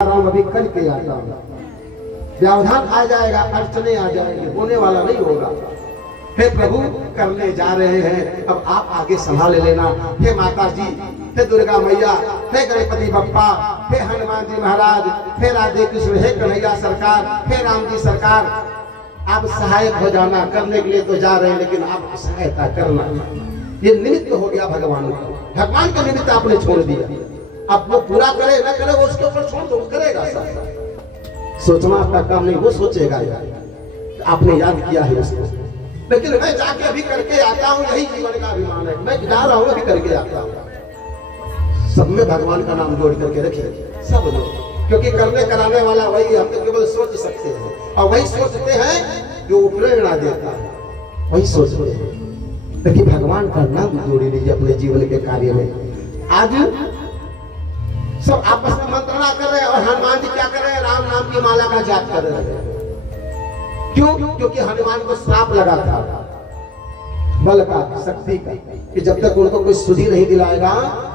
अभी करके आता हूँ। व्यवधान आ जाएगा, अड़चने आ जाएंगे, होने वाला नहीं होगा। हे प्रभु करने जा रहे हैं, अब आप आगे संभाल लेना। हे माता जी, हे दुर्गा मैया, हे गणपति बप्पा, हे हनुमान जी महाराज, हे राधे कृष्ण, हे कन्हैया सरकार, हे राम जी सरकार, आप सहायक हो जाना। करने के लिए तो जा रहे हैं, लेकिन आप सहायता करना। ये निमित्त हो गया भगवान का। भगवान का निमित्त आपने छोड़ दिया। अब वो पूरा करे ना करे, वो उसके ऊपर छोड़ दो, करेगा सब। सोचना आपका काम नहीं, वो सोचेगा यार। आपने याद किया है उसको, लेकिन मैं जाके अभी करके आता हूँ, यही जीवन का अभिमान है। मैं जा रहा हूँ, अभी करके आता हूँ। सब में भगवान का नाम जोड़ करके रखिए सब लोग, क्योंकि करने कराने वाला वही है। हम तो केवल सोच सकते हैं, और वही सोचते हैं जो प्रेरणा देता है, वही सोचते हैं। लेकिन भगवान का नाम जोड़ी लीजिए अपने जीवन के कार्य में। आज सब आपस में मंत्रणा कर रहे हैं, और हनुमान जी क्या कर रहे हैं? राम नाम की माला का जाप कर रहे हैं। क्यों? क्योंकि हनुमान को श्राप लगा था बल का, शक्ति का, कि जब तक उनको कोई सुधि नहीं दिलाएगा,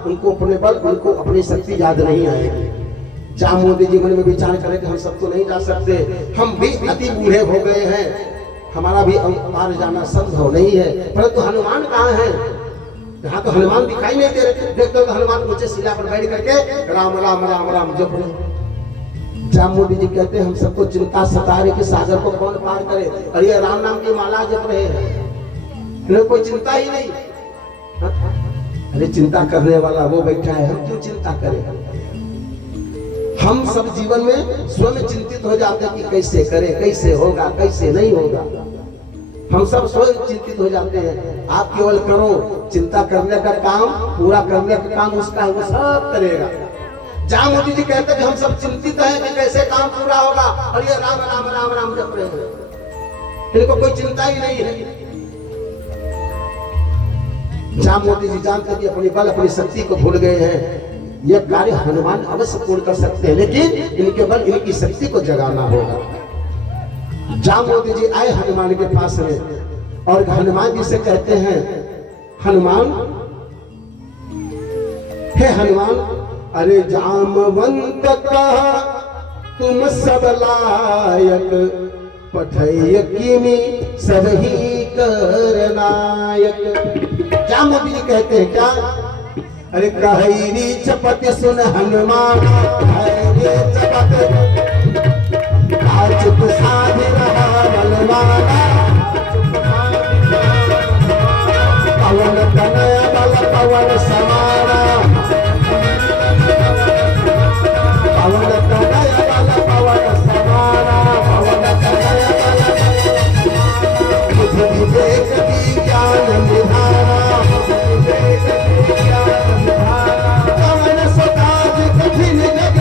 उनको अपने बल, उनको अपनी शक्ति याद नहीं आएगी। जामवंती जी मन में विचार करें कि हम सब तो नहीं जा सकते, हम भी अति बूढ़े हो गए हैं, हमारा भी पार जाना संभव नहीं है। परंतु हनुमान कहाँ है? यहाँ तो हनुमान दिखाई नहीं दे रहे। देखते हो तो हनुमान ऊंचे शिला पर बैठ करके राम राम राम राम जप रहे। जामवंती जी कहते हैं हम सबको चिंता सता रही कि सागर को कौन पार करे, और ये राम नाम की माला जप रहे हैं, इन्हें कोई चिंता ही नहीं। अरे चिंता करने वाला वो बैठा है, हम क्यों चिंता करें? हम सब जीवन में स्वयं चिंतित हो जाते हैं कि कैसे करें, कैसे होगा, कैसे नहीं होगा। हम सब स्वयं चिंतित हो जाते हैं। आप केवल करो, चिंता करने का काम, पूरा करने का काम उसका है, वो सब करेगा। जामवंती जी कहते हैं कि हम सब चिंतित हैं कि कैसे काम पूरा होगा, और ये राम राम राम राम जप रहे हैं, इनको कोई चिंता ही नहीं है। जामवंती जी जानते कि अपनी बल, अपनी शक्ति को भूल गए हैं। यह कार्य हनुमान अवश्य पूर्ण कर सकते हैं, लेकिन इनके बल, इनकी शक्ति को जगाना होगा। जामवंती जी आए हनुमान के पास में, और हनुमान जी से कहते हैं, हनुमान, हे हनुमान, अरे जामवंत कहा तुम सब लायक, पठय किमि सब ही कर नायक। जामवंती जी कहते हैं क्या? अरे कहरी चपत सुन हनुमान, कहरी चपत चुप साध रहा बलवाना, पवन तनय बल पवन समाना, पवन तनय बल पवन समाना, पवन तनय बल बुद्धि विवेक ज्ञान निधाना, बुद्धि विवेक ज्ञान निधाना, पवन सुताज कठिन जग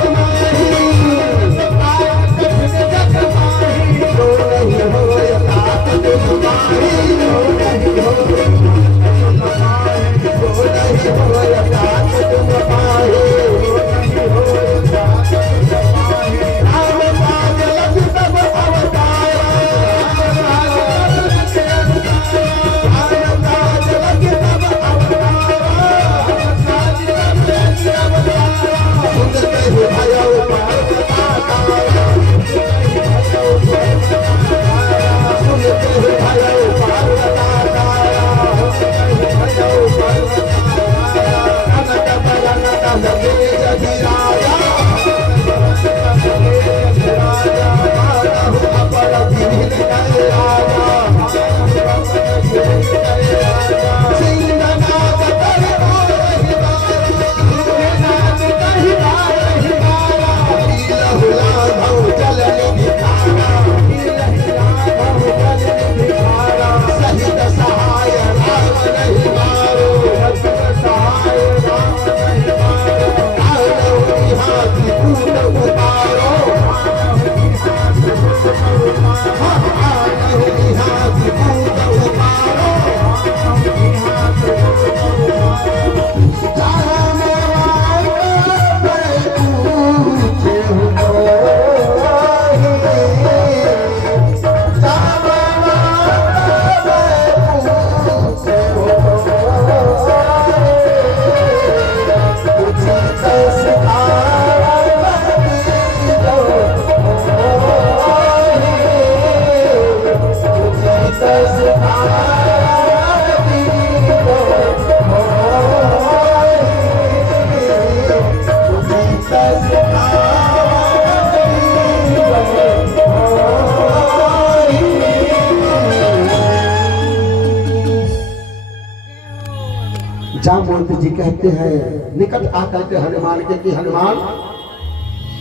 जाम्बवंत जी कहते हैं निकट आकर के हनुमान के कि हनुमान,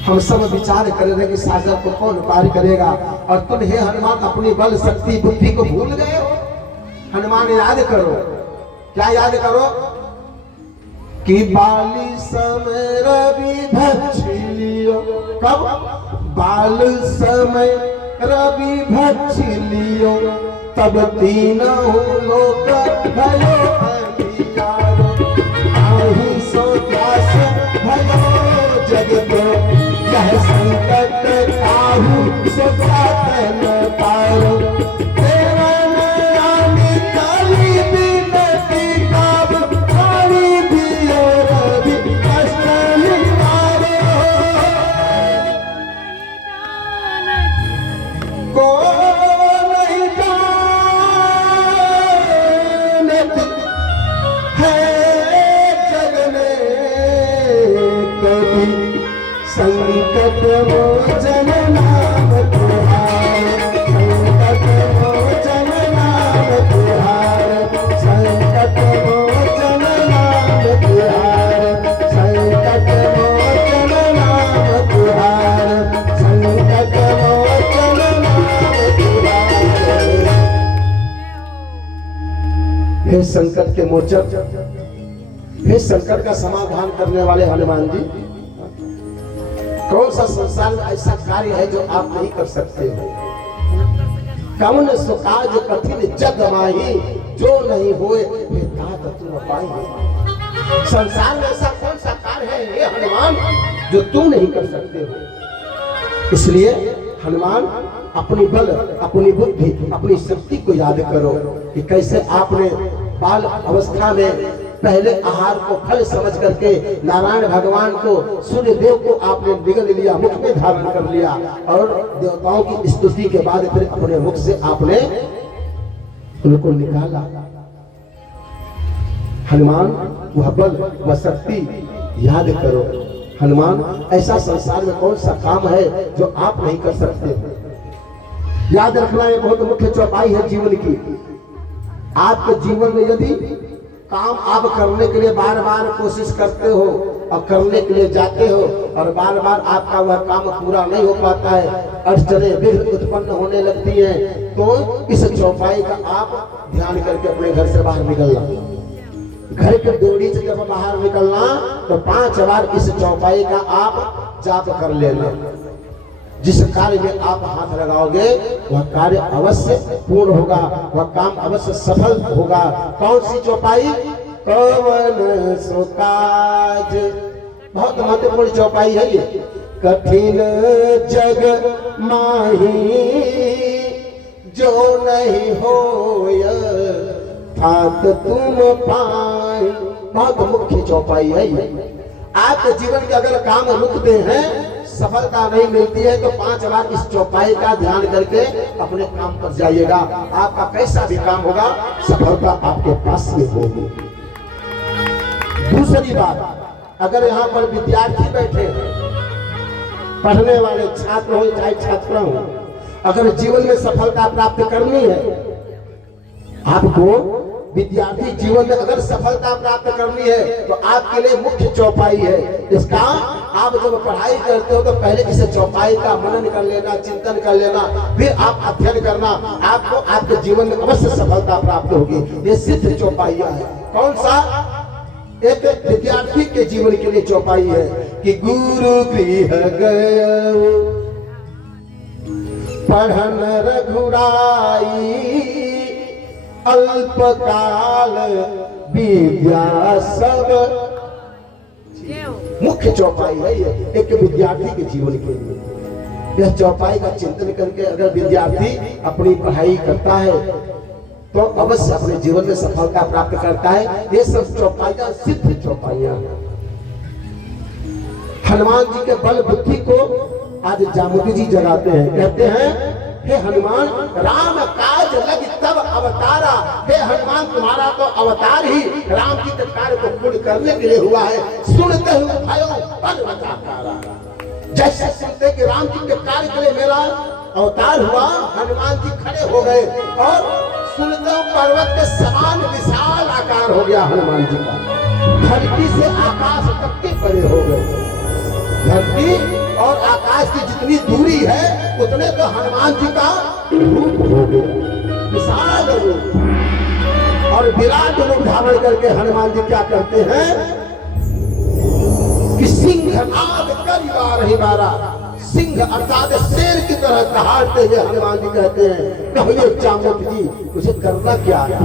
हम सब विचार कर रहे कि सागर को कौन पार करेगा, और तुम हे हनुमान अपनी बल शक्ति बुद्धि को भूल गए हो। हनुमान याद करो, क्या याद करो कि बाली समय रवि भक्षिलियो, कब बाल समय रवि भक्षिलियो, तब तीनों लोक भयो अंधियारो, आही सो दास भयो जगत, यह संकट काहू सो जात न पारो, तेरा नयानी काली बिनती काब, काली दियो रवि कष्ट निवारो, को नहीं जानत है जग में कभी, संकट मोचन नाम तुहार, संकट मोचन नाम तुहार, संकट मोचन नाम तुहार, संकट मोचन नाम तुहार, संकट मोचन नाम तुहार। हे संकट के मोचन, हे संकट का समाधान करने वाले हनुमान जी, कौन सा संसार में ऐसा कार्य है जो आप नहीं कर सकते हो? कौन सो काज कठिन जग माही, जो नहीं होए वे तात तुम पाई। संसार में ऐसा कौन सा कार्य है ये हनुमान जो तुम नहीं कर सकते हो? इसलिए हनुमान अपनी बल, अपनी बुद्धि, अपनी शक्ति को याद करो कि कैसे आपने बाल अवस्था में पहले आहार को फल समझ करके नारायण भगवान को, सूर्य देव को आपने निगल लिया, मुख में धारण कर लिया, और देवताओं की स्तुति के बाद फिर अपने मुख से आपने उनको निकाला। हनुमान वह बल, वह शक्ति याद करो। हनुमान ऐसा संसार में कौन सा काम है जो आप नहीं कर सकते? याद रखना ये बहुत मुख्य चौपाई है जीवन की। आपके जीवन में यदि काम आप करने के लिए बार बार कोशिश करते हो और करने के लिए जाते हो और बार बार आपका वह काम पूरा नहीं हो पाता है, अड़चनें विघ्न उत्पन्न होने लगती हैं, तो इस चौपाई का आप ध्यान करके अपने घर से बाहर निकलना। घर के डोरी से जब बाहर निकलना तो 5 बार इस चौपाई का आप जाप कर लेना। जिस कार्य में आप हाथ लगाओगे वह कार्य अवश्य पूर्ण होगा, वह काम अवश्य सफल होगा। कौन सी चौपाई? कवन सो काज, बहुत महत्वपूर्ण चौपाई है ये। कठिन जग माही, जो नहीं होय तात तुम पाई। बहुत मुख्य चौपाई है ये। आपके जीवन के अगर काम रुकते हैं, सफलता नहीं मिलती है, तो 5 बार इस चौपाई का ध्यान करके अपने काम पर जाइएगा। आपका कैसा भी काम होगा, सफलता आपके पास में होगी। दूसरी बात, अगर यहाँ पर विद्यार्थी बैठे हैं, पढ़ने वाले छात्र हो चाहे छात्रा हो, अगर जीवन में सफलता प्राप्त करनी है, आपको विद्यार्थी जीवन में अगर सफलता प्राप्त करनी है तो आपके लिए मुख्य चौपाई है इसका। आप जब पढ़ाई करते हो तो पहले इस चौपाई का मनन कर लेना, चिंतन कर लेना, फिर आप अध्ययन करना, आपको आपके जीवन में अवश्य सफलता प्राप्त होगी। ये सिद्ध चौपाइयां है। कौन सा? एक विद्यार्थी के जीवन के लिए चौपाई है कि गुरु गृह गए पढ़न रघुराई, अल्पकाल विद्या सब। मुख्य चौपाई है ये एक विद्यार्थी के जीवन के लिए। यह चौपाई का चिंतन करके अगर विद्यार्थी अपनी पढ़ाई करता है तो अवश्य अपने जीवन में सफलता प्राप्त करता है। ये सब चौपाइयां सिद्ध चौपाइयां। हनुमान जी के बल बुद्धि को आज जामुदी जी जगाते हैं, कहते हैं हे हनुमान, राम काज लग तब अवतारा। हे हनुमान, तुम्हारा तो अवतार ही राम जी के कार्य को पूर्ण करने के लिए हुआ है। सुनते हुए भयो पद्मकारा। जैसे सुनते कि राम जी के कार्य के लिए मेरा अवतार हुआ, हनुमान जी खड़े हो गए और सुनते हो पर्वत के समान विशाल आकार हो गया हनुमान जी का। धरती से आकाश तक के बड़े हो गए। धरती और आकाश की जितनी दूरी है उतने तो हनुमान जी का रूप हो गया, विशाल रूप। और विराट रूप धारण करके हनुमान जी क्या करते हैं कि सिंहनाद कई बार ही मारा। सिंह अर्थात शेर की तरह दहाड़ते हुए हनुमान जी कहते हैं, कहिए जामवंत जी मुझे करना क्या है?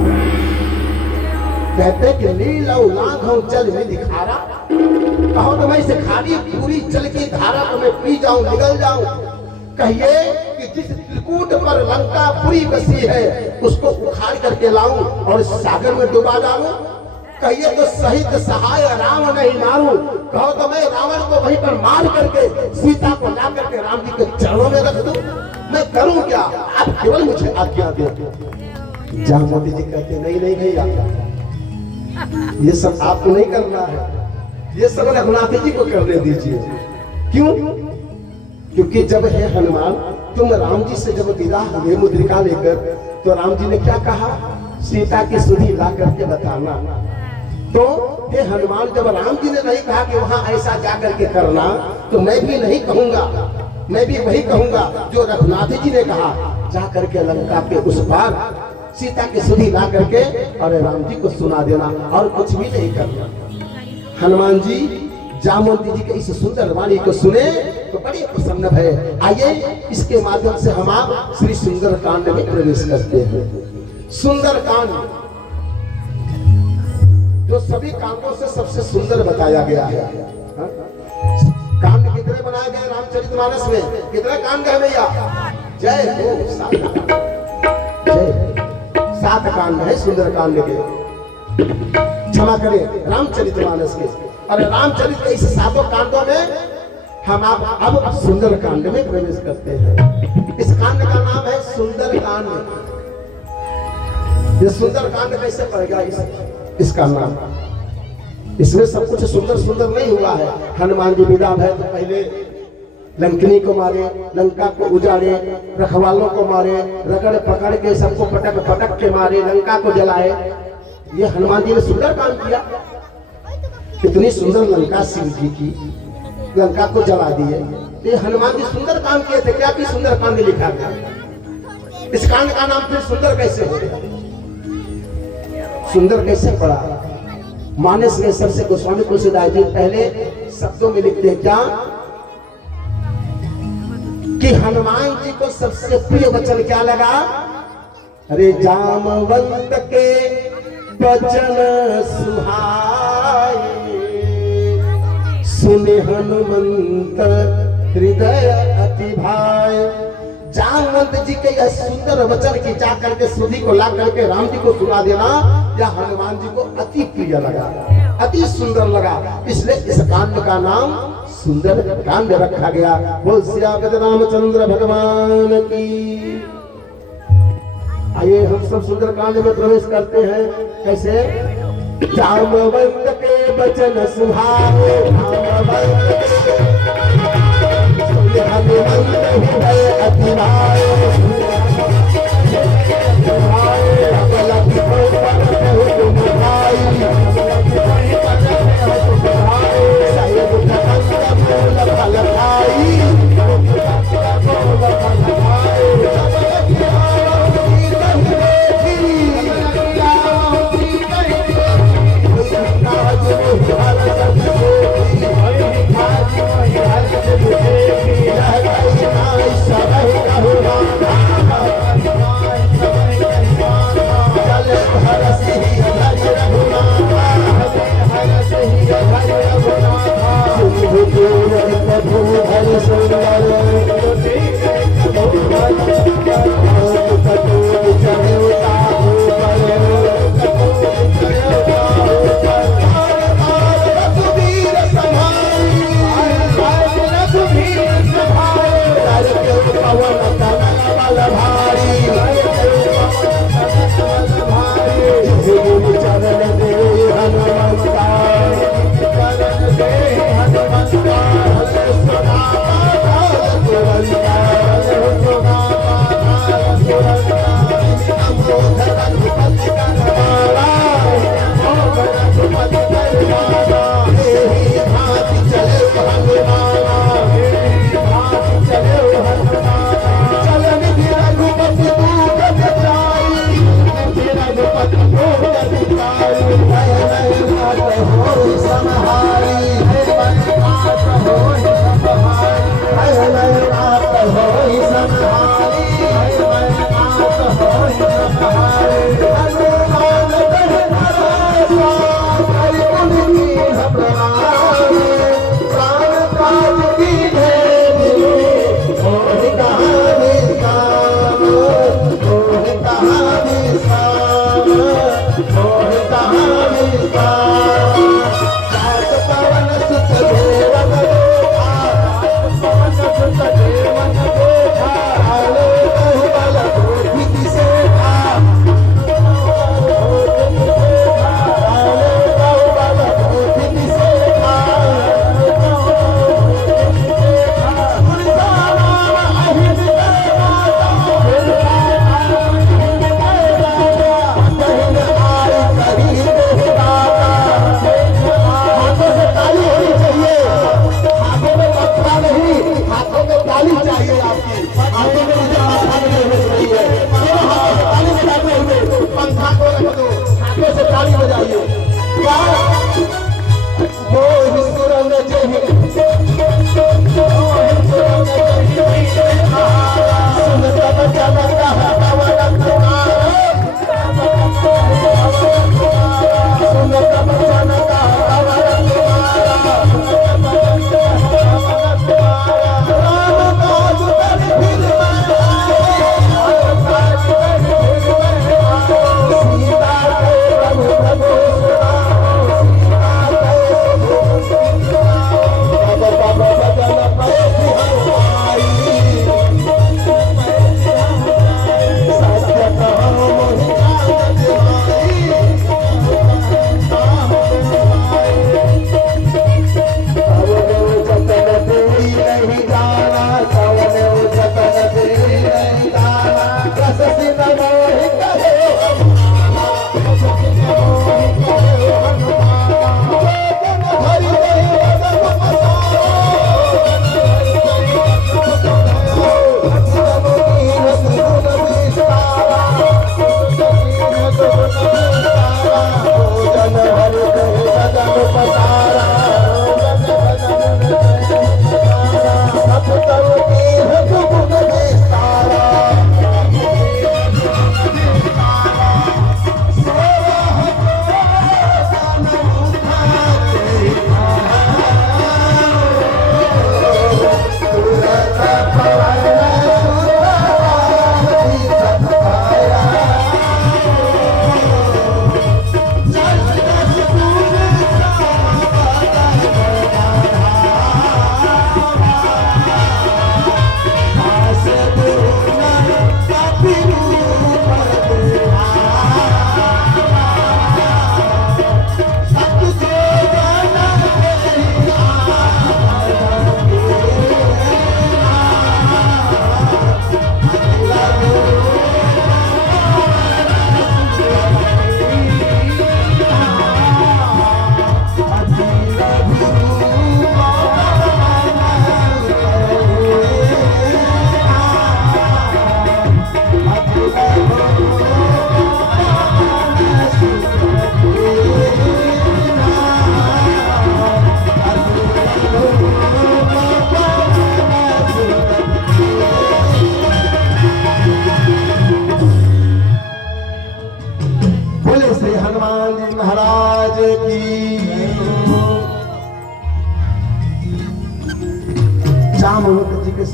कहते कि नीलौ लांघौ जल में दिखारा, कहो तो मैं इसे खाली पूरी जल की धारा को मैं पी जाऊं, निगल जाऊं। कहिए कि जिस त्रिकूट पर लंका पूरी बसी है उसको उखाड़ करके लाऊं और सागर में डुबा डालूं। कहिए तो सहित सहाय राम नहीं मारूं, कहो तो मैं रावण को वहीं पर मार करके सीता को ला करके राम जी के चरणों में रख दूं। मैं करूं क्या? आप केवल मुझे आज्ञा दे। जामवंत जी कहते नहीं नहीं भैया, ये सब आपको नहीं करना है, ये सब रघुनाथ जी को करने दीजिए। क्यों? क्योंकि जब है हनुमान तुम राम जी से जब विदा हुए मुद्रिका लेकर, तो राम जी ने क्या कहा? सीता की सुधि ला करके बताना। तो ये हनुमान जब राम जी ने नहीं कहा कि वहां ऐसा जा करके करना, तो मैं भी नहीं कहूंगा, मैं भी वही कहूंगा जो रघुनाथ जी ने कहा, जा करके लंका के उस पार सीता की सुधि ला करके और राम जी को सुना देना, और कुछ भी नहीं करना। हनुमान जी जामवंत जी के इस सुंदर वाणी को सुने तो बड़े प्रसन्न भय। आइए इसके माध्यम से हम आप श्री सुंदर कांड में प्रवेश करते हैं। सुंदर कांड जो सभी कांडों से सबसे सुंदर बताया गया है। कांड कितने बनाए गए रामचरितमानस में? कितने कांड है भैया? जय हो। 7 कांड है सुंदर कांड के, क्षमा करें रामचरितमानस के। और रामचरित के इस 7 कांडों में हम आप अब सुंदर कांड में प्रवेश करते हैं। इस कांड का नाम है सुंदर कांड। ये सुंदर कांड कैसे पड़ेगा इसका नाम? इसमें सब कुछ सुंदर सुंदर नहीं हुआ है। हनुमान जी विदा भय तो पहले लंकिनी को मारे, लंका को उजाड़े, रखवालों को मारे, रगड़ पकड़ के सबको पटक पटक के मारे, लंका को जलाए। ये हनुमान जी ने सुंदर काम किया। इतनी सुंदर लंका शिव जी की, लंका को जला दिए। ये हनुमान जी सुंदर काम किए थे। क्या भी सुंदर कांड लिखा गया। इस कांड का नाम फिर सुंदर कैसे हो गया? सुंदर कैसे पड़ा? मानस के सबसे गोस्वामी तुलसीदास जी पहले शब्दों में लिखते हैं क्या कि हनुमान जी को सबसे प्रिय वचन क्या लगा? अरे जामवंत के वचन सुहाए, सुने हनुमंत हृदय अति भाए। जामवंत जी के यह सुंदर वचन की जा करके सुधि को ला करके राम जी को सुना देना, यह हनुमान जी को अति प्रिय लगा, अति सुंदर लगा। इसलिए इस कांड का नाम सुंदर कांड रखा गया। बोल सियापति रामचंद्र भगवान की। आइए हम सब सुंदर कांड में प्रवेश करते हैं। कैसे? जामवंत के वचन सुहाए, हनुमंत हृदय अति भाए।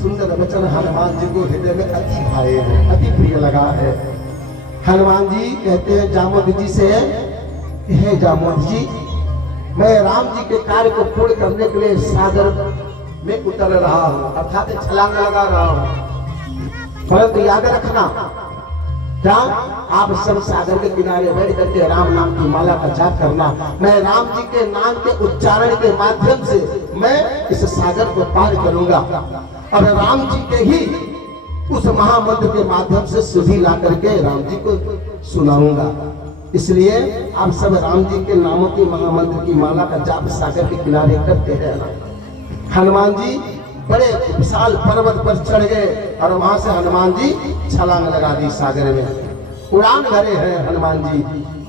सुंदर वचन हनुमान जी को हृदय में अति भाए हैं, अति प्रिय लगा है। हनुमान जी कहते हैं जामवंत जी से, हे जामवंत जी, मैं राम जी के कार्य को पूर्ण करने के लिए सागर में उतर रहा हूं, अर्थात छलांग लगा रहा हूं। परंतु याद रखना, क्या आप सब सागर के किनारे बैठ करके राम नाम की माला का जाप करना। मैं राम जी के नाम के उच्चारण के माध्यम से मैं इस सागर को पार करूंगा और राम जी के ही उस महामंत्र के माध्यम से सुधी ला करके राम जी को सुनाऊंगा। इसलिए आप सब राम जी के नामों की महामंत्र की माला का जाप सागर के किनारे करते रहना। हनुमान जी बड़े विशाल पर्वत पर चढ़ गए और वहां से हनुमान जी छलांग लगा दी सागर में, उड़ान भरे हैं हनुमान जी।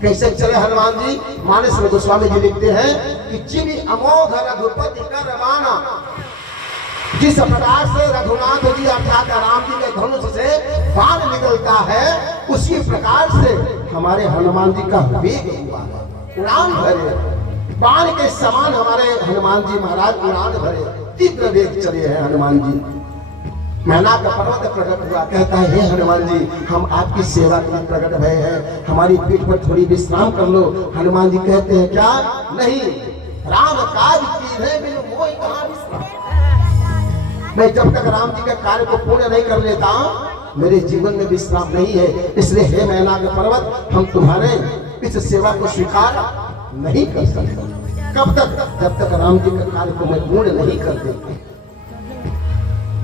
कैसे चले हनुमान जी? मानस में गोस्वामी जी लिखते हैं कि जिन अमोघ रघुपति का रवाना, जिस प्रकार से रघुनाथ जी अर्थात राम जी के धनुष से बाण निकलता है, उसी प्रकार से हमारे हनुमान जी का वेग हुआ, उड़ान भरे। बाण के समान हमारे हनुमान जी महाराज उड़ान भरे, तीव्र वेग चले हैं हनुमान जी। मैना का पर्वत प्रकट हुआ, कहता है हे हनुमान जी, हम आपकी सेवा के लिए प्रकट भय हैं, हमारी पीठ पर थोड़ी विश्राम कर लो। हनुमान जी कहते हैं क्या? नहीं, राम काज कीन्हे बिनु मोहि कहाँ विश्राम। मैं जब तक राम जी के कार्य को पूर्ण नहीं कर लेता, मेरे जीवन में विश्राम नहीं है। इसलिए हे मैना के पर्वत, हम तुम्हारे इस सेवा को स्वीकार नहीं कर सकते। कब तक? जब तक राम जी के कार्य को मैं पूर्ण नहीं कर देता।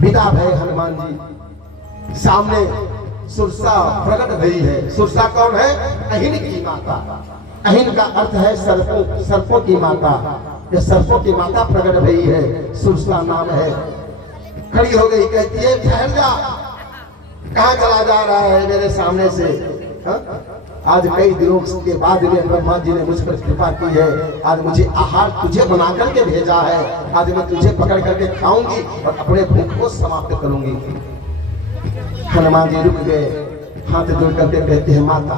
विदा भय हनुमान जी, सामने सुरसा प्रकट भई है। सुरसा कौन है? अहिन की माता। अहिन का अर्थ है सर्पों, सर्पों की माता। ये सर्पों की माता प्रकट भई है, सुरसा नाम है। खड़ी हो गई, कहती है ठहर जा, कहाँ चला जा रहा है मेरे सामने से? हा? आज कई दिनों के बाद में ब्रह्मा जी ने मुझ पर कृपा की है, आज मुझे आहार तुझे बना करके भेजा है, आज मैं तुझे पकड़ करके खाऊंगी और अपने भूख को समाप्त करूंगी। हनुमान जी रुक गए, हाथ जोड़ करके कहते हैं माता।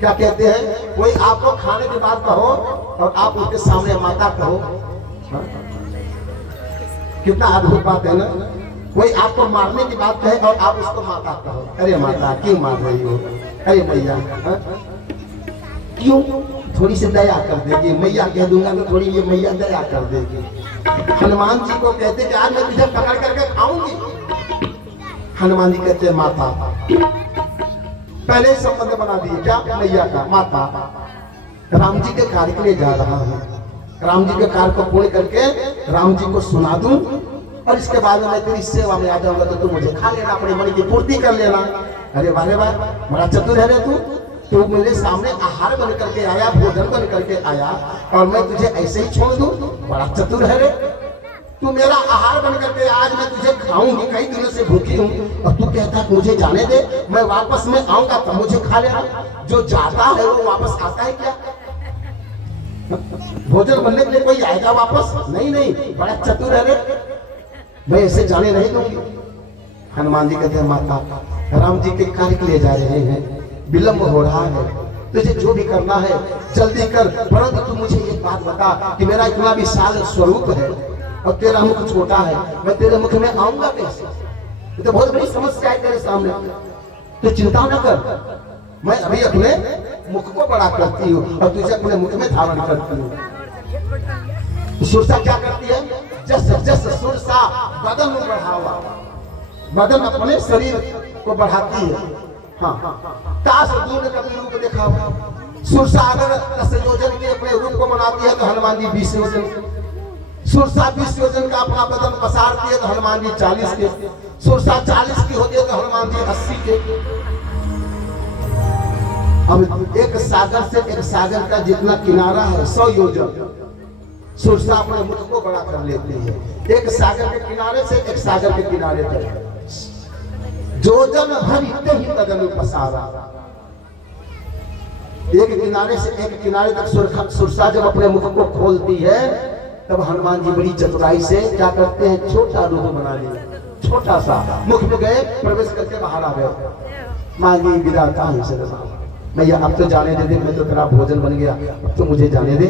क्या कहते हैं? कोई आपको खाने की बात कहो और आप उसके सामने माता कहो। हा? कितना अद्भुत बात है ना। कोई आपको मारने की बात कहे और आप उसको माता कहो। अरे माता क्यों मार रही हो? अरे मैया, क्यों? थोड़ी सी दया कर देगी। मैया कह दूंगा तो थोड़ी ये मैया दया कर देगी। हनुमान जी को कहते कि आज मैं तुझे पकड़ करके खाऊंगी। हनुमान जी कहते हैं माता। पहले संबंध बना दिए, क्या? मैया का, माता। राम जी के कार्य के लिए जा रहा हूँ, राम जी के कार्य को पूर्ण करके राम जी को सुना दूं और इसके बाद में मैं तेरी सेवा में आ जाऊंगा, तो तू मुझे खा लेना, अपने मन की पूर्ति कर लेना। अरे वाह वाह, बड़ा चतुर है रे तू मेरे सामने आहार बन करके आया, भोजन बन करके आया और मैं तुझे ऐसे ही छोड़ दूं? बड़ा चतुर है रे तू, मेरा आहार बन करके आज मैं तुझे खाऊंगी, कई दिनों से भूखी हूँ और तू कहता है मुझे जाने दे, मैं वापस में आऊंगा तब मुझे खा लेना। जो जाता है वो वापस आता है क्या? भोजन बनने के लिए कोई आएगा वापस? नहीं नहीं, बड़ा चतुर है रे, मैं ऐसे जाने नहीं दूंगी। हनुमान जी कहते हैं माता, राम जी के कार्य के लिए जा रहे हैं, विलंब हो रहा है, तुझे जो भी करना है जल्दी कर, परंतु तू मुझे एक बात बता कि मेरा इतना विशाल स्वरूप है और तेरा मुख छोटा है, मैं तेरे मुख में आऊंगा कैसे? ये तो बहुत बड़ी समस्या है तेरे सामने। तो चिंता न कर, मैं अभी अपने मुख को बड़ा करती हूँ और तुझे अपने मुख में धारण करती हूँ। सुरसा क्या करती है? जस जस सुरसा बदन में बढ़ावा, बदन अपने शरीर को बढ़ाती है। हाँ, ताश दूर का भी रूप देखा हुआ। सुरसा अगर 10 योजन के अपने रूप को बनाती है तो हनुमान जी 20 योजन, सुरसा 20 योजन का अपना बदन पसारती है तो हनुमान जी 40 के, सुरसा 40 की होती है तो हनुमान जी 80 के। अब एक सागर से एक सागर का जितना किनारा है 100 योजन, सुरसा अपने मुख को बड़ा कर लेती है। एक सागर के किनारे से एक सागर के किनारे तक जोजन भर इतने ही बदन पसारा। एक किनारे से एक किनारे तक सुरसा जब अपने मुख को खोलती है तब हनुमान जी बड़ी चतुराई से क्या करते हैं? छोटा रूप बना लिया, छोटा सा मुख में गए, प्रवेश करके बाहर आ गए। मांगी विदा कहां से? भैया अब तो जाने दे, मैं तो तेरा भोजन बन गया, अब तो मुझे जाने दे।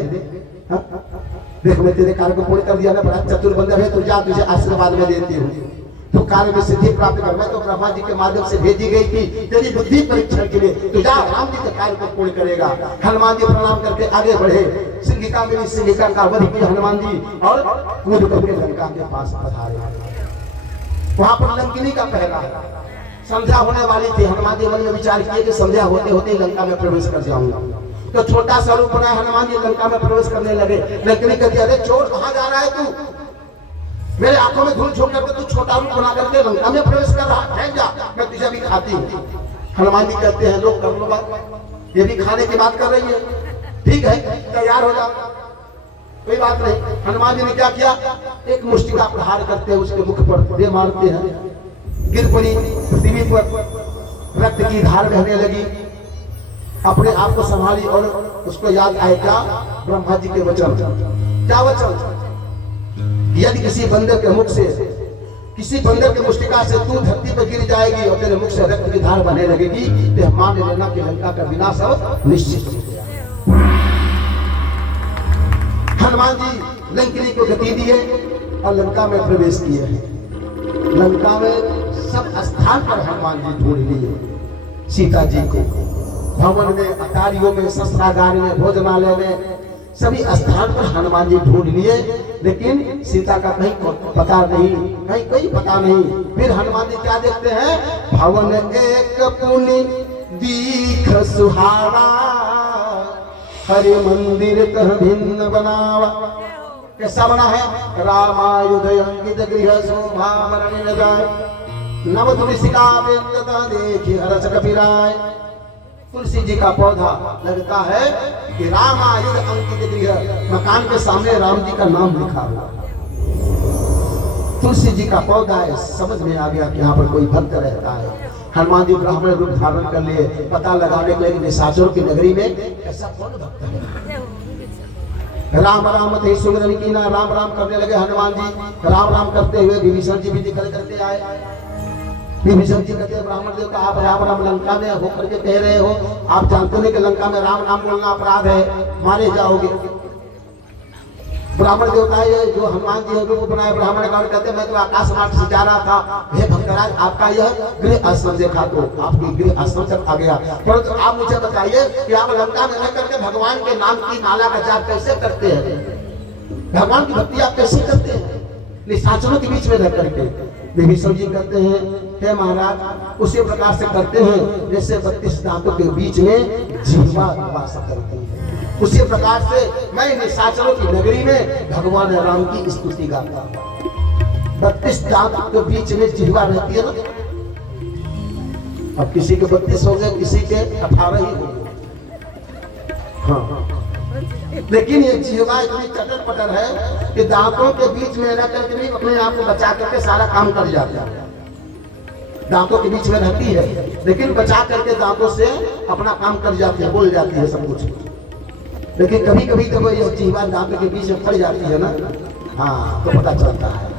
देख मैं तेरे कार्य को पूर्ण कर दिया ना, बड़ा चतुर बंदा है, तो जा तुझे आशीर्वाद में देती हूँ। तो कार्य में सिद्धि प्राप्त कर। मैं तो ब्रह्मा जी के माध्यम से भेजी गई थी तेरी बुद्धि परीक्षण के लिए, तो जा राम जी के कार्य को पूर्ण करेगा। हनुमान जी प्रणाम करके आगे बढ़े। सिंहिका मेरी सिंहिका का वध किया हनुमान जी और कूद करके लंका के पास पधारे। वहां पर लंकिनी का पहरा, संध्या होने वाली थी। हनुमान जी मन में विचार किए कि संध्या होते होते लंका में प्रवेश कर जाऊंगा। तो छोटा सा रूप बनाया हनुमान जी लंका में प्रवेश करने लगे। लंकिनी कहती अरे चोर कहां जा रहा है तू, मेरे आंखों में धूल झोंक करके तू छोटा रूप बना करके लंका में प्रवेश कर रहा, ठहर जा, मैं तुझे भी खाती हूँ। हनुमान जी कहते हैं लोग कर लो बात, ये भी खाने की बात कर रही है, ठीक है तैयार हो जा, कोई बात नहीं। हनुमान जी ने क्या किया, एक मुष्टि का प्रहार करते हैं उसके मुख पर दे मारते हैं, गिर पड़ी पृथ्वी पर, रक्त की धार बहने लगी। अपने आप को संभाली और उसको याद आए क्या, ब्रह्मा जी के वचन। क्या वचन, यदि किसी बंदर के मुख से, किसी बंदर के मुष्टिका से तू धरती पर गिर जाएगी और तेरे मुख से रक्त की धार बहने लगेगी, तो मान लेना कि लंका का विनाश अब निश्चित हो गया। हनुमान जी लंकिनी को गति दिए और लंका में प्रवेश किए। लंका में सब स्थान पर हनुमान जी ढूंढ लिए सीता जी को, भवन में, अटारियों में, शस्त्रागार में, भोजनालय में, सभी स्थान पर हनुमान जी ढूंढ लिए, लेकिन सीता का कहीं पता नहीं, कहीं कोई पता नहीं। फिर हनुमान जी क्या देखते हैं, भवन एक पुनि दीख सुहावा, हरि मंदिर तह भिन्न बनावा। कैसा बना है, रामायुध अंकित गृह शोभा मरण न जाए, नव तुलसिका बेंदता देखी हरस कपिराय। तुलसी जी का पौधा लगता है कि रामायुध अंकित गृह, मकान के सामने राम जी का नाम लिखा हुआ। तुलसी जी का पौधा है, समझ में आ गया कि यहाँ पर कोई भक्त रहता है। हनुमान जी ब्राह्मण रूप धारण कर लिए, पता लगाने के लिए निशाचरों की नगरी में ऐसा कौन भक्त है। राम राम थे सुमिरन की ना, राम राम करने लगे हनुमान जी। राम राम करते हुए विभीषण जी भी निकल करके आए। विभीषण जी कहते हैं ब्राह्मण देवता आप राम राम लंका में होकर के कह रहे हो, आप जानते नहीं कि लंका में राम नाम बोलना अपराध है, मारे जाओगे। ब्राह्मण देवता ये जो हनुमान जी है वो बनाए ब्राह्मण का, कहते हैं मैं तो आकाश मार्ग से जा रहा था, हे भक्तराज आपका यह गृह आश्रम देखा तो आपकी गृह आश्रम तक आ गया, परंतु आप मुझे बताइए कि आप लंका में रह करके भगवान के नाम की माला का जाप कैसे करते हैं, भगवान की भक्ति आप कैसे करते हैं निशाचरों के बीच में रह करके। विभीषण जी कहते हैं हे महाराज उसी प्रकार से करते हैं जैसे 32 दांतों के बीच में जिह्वा वास करती है, उसी प्रकार से मैं निशाचरों की नगरी में भगवान राम की स्तुति गाता हूं। 32 दांतों के बीच में जिह्वा रहती है ना, अब किसी के 32 हो गए, किसी के 18 ही हो गए, हाँ, लेकिन ये जिह्वा इतनी चटर पटर है कि दांतों के बीच में रह करके भी अपने आप को बचा करके सारा काम कर जाता है। दांतों के बीच में रहती है लेकिन बचा करके दांतों से अपना काम कर जाती है, बोल जाती है सब कुछ। लेकिन कभी कभी जब यह जिह्वा दांतों के बीच में पड़ जाती है ना, हाँ, तो पता चलता है।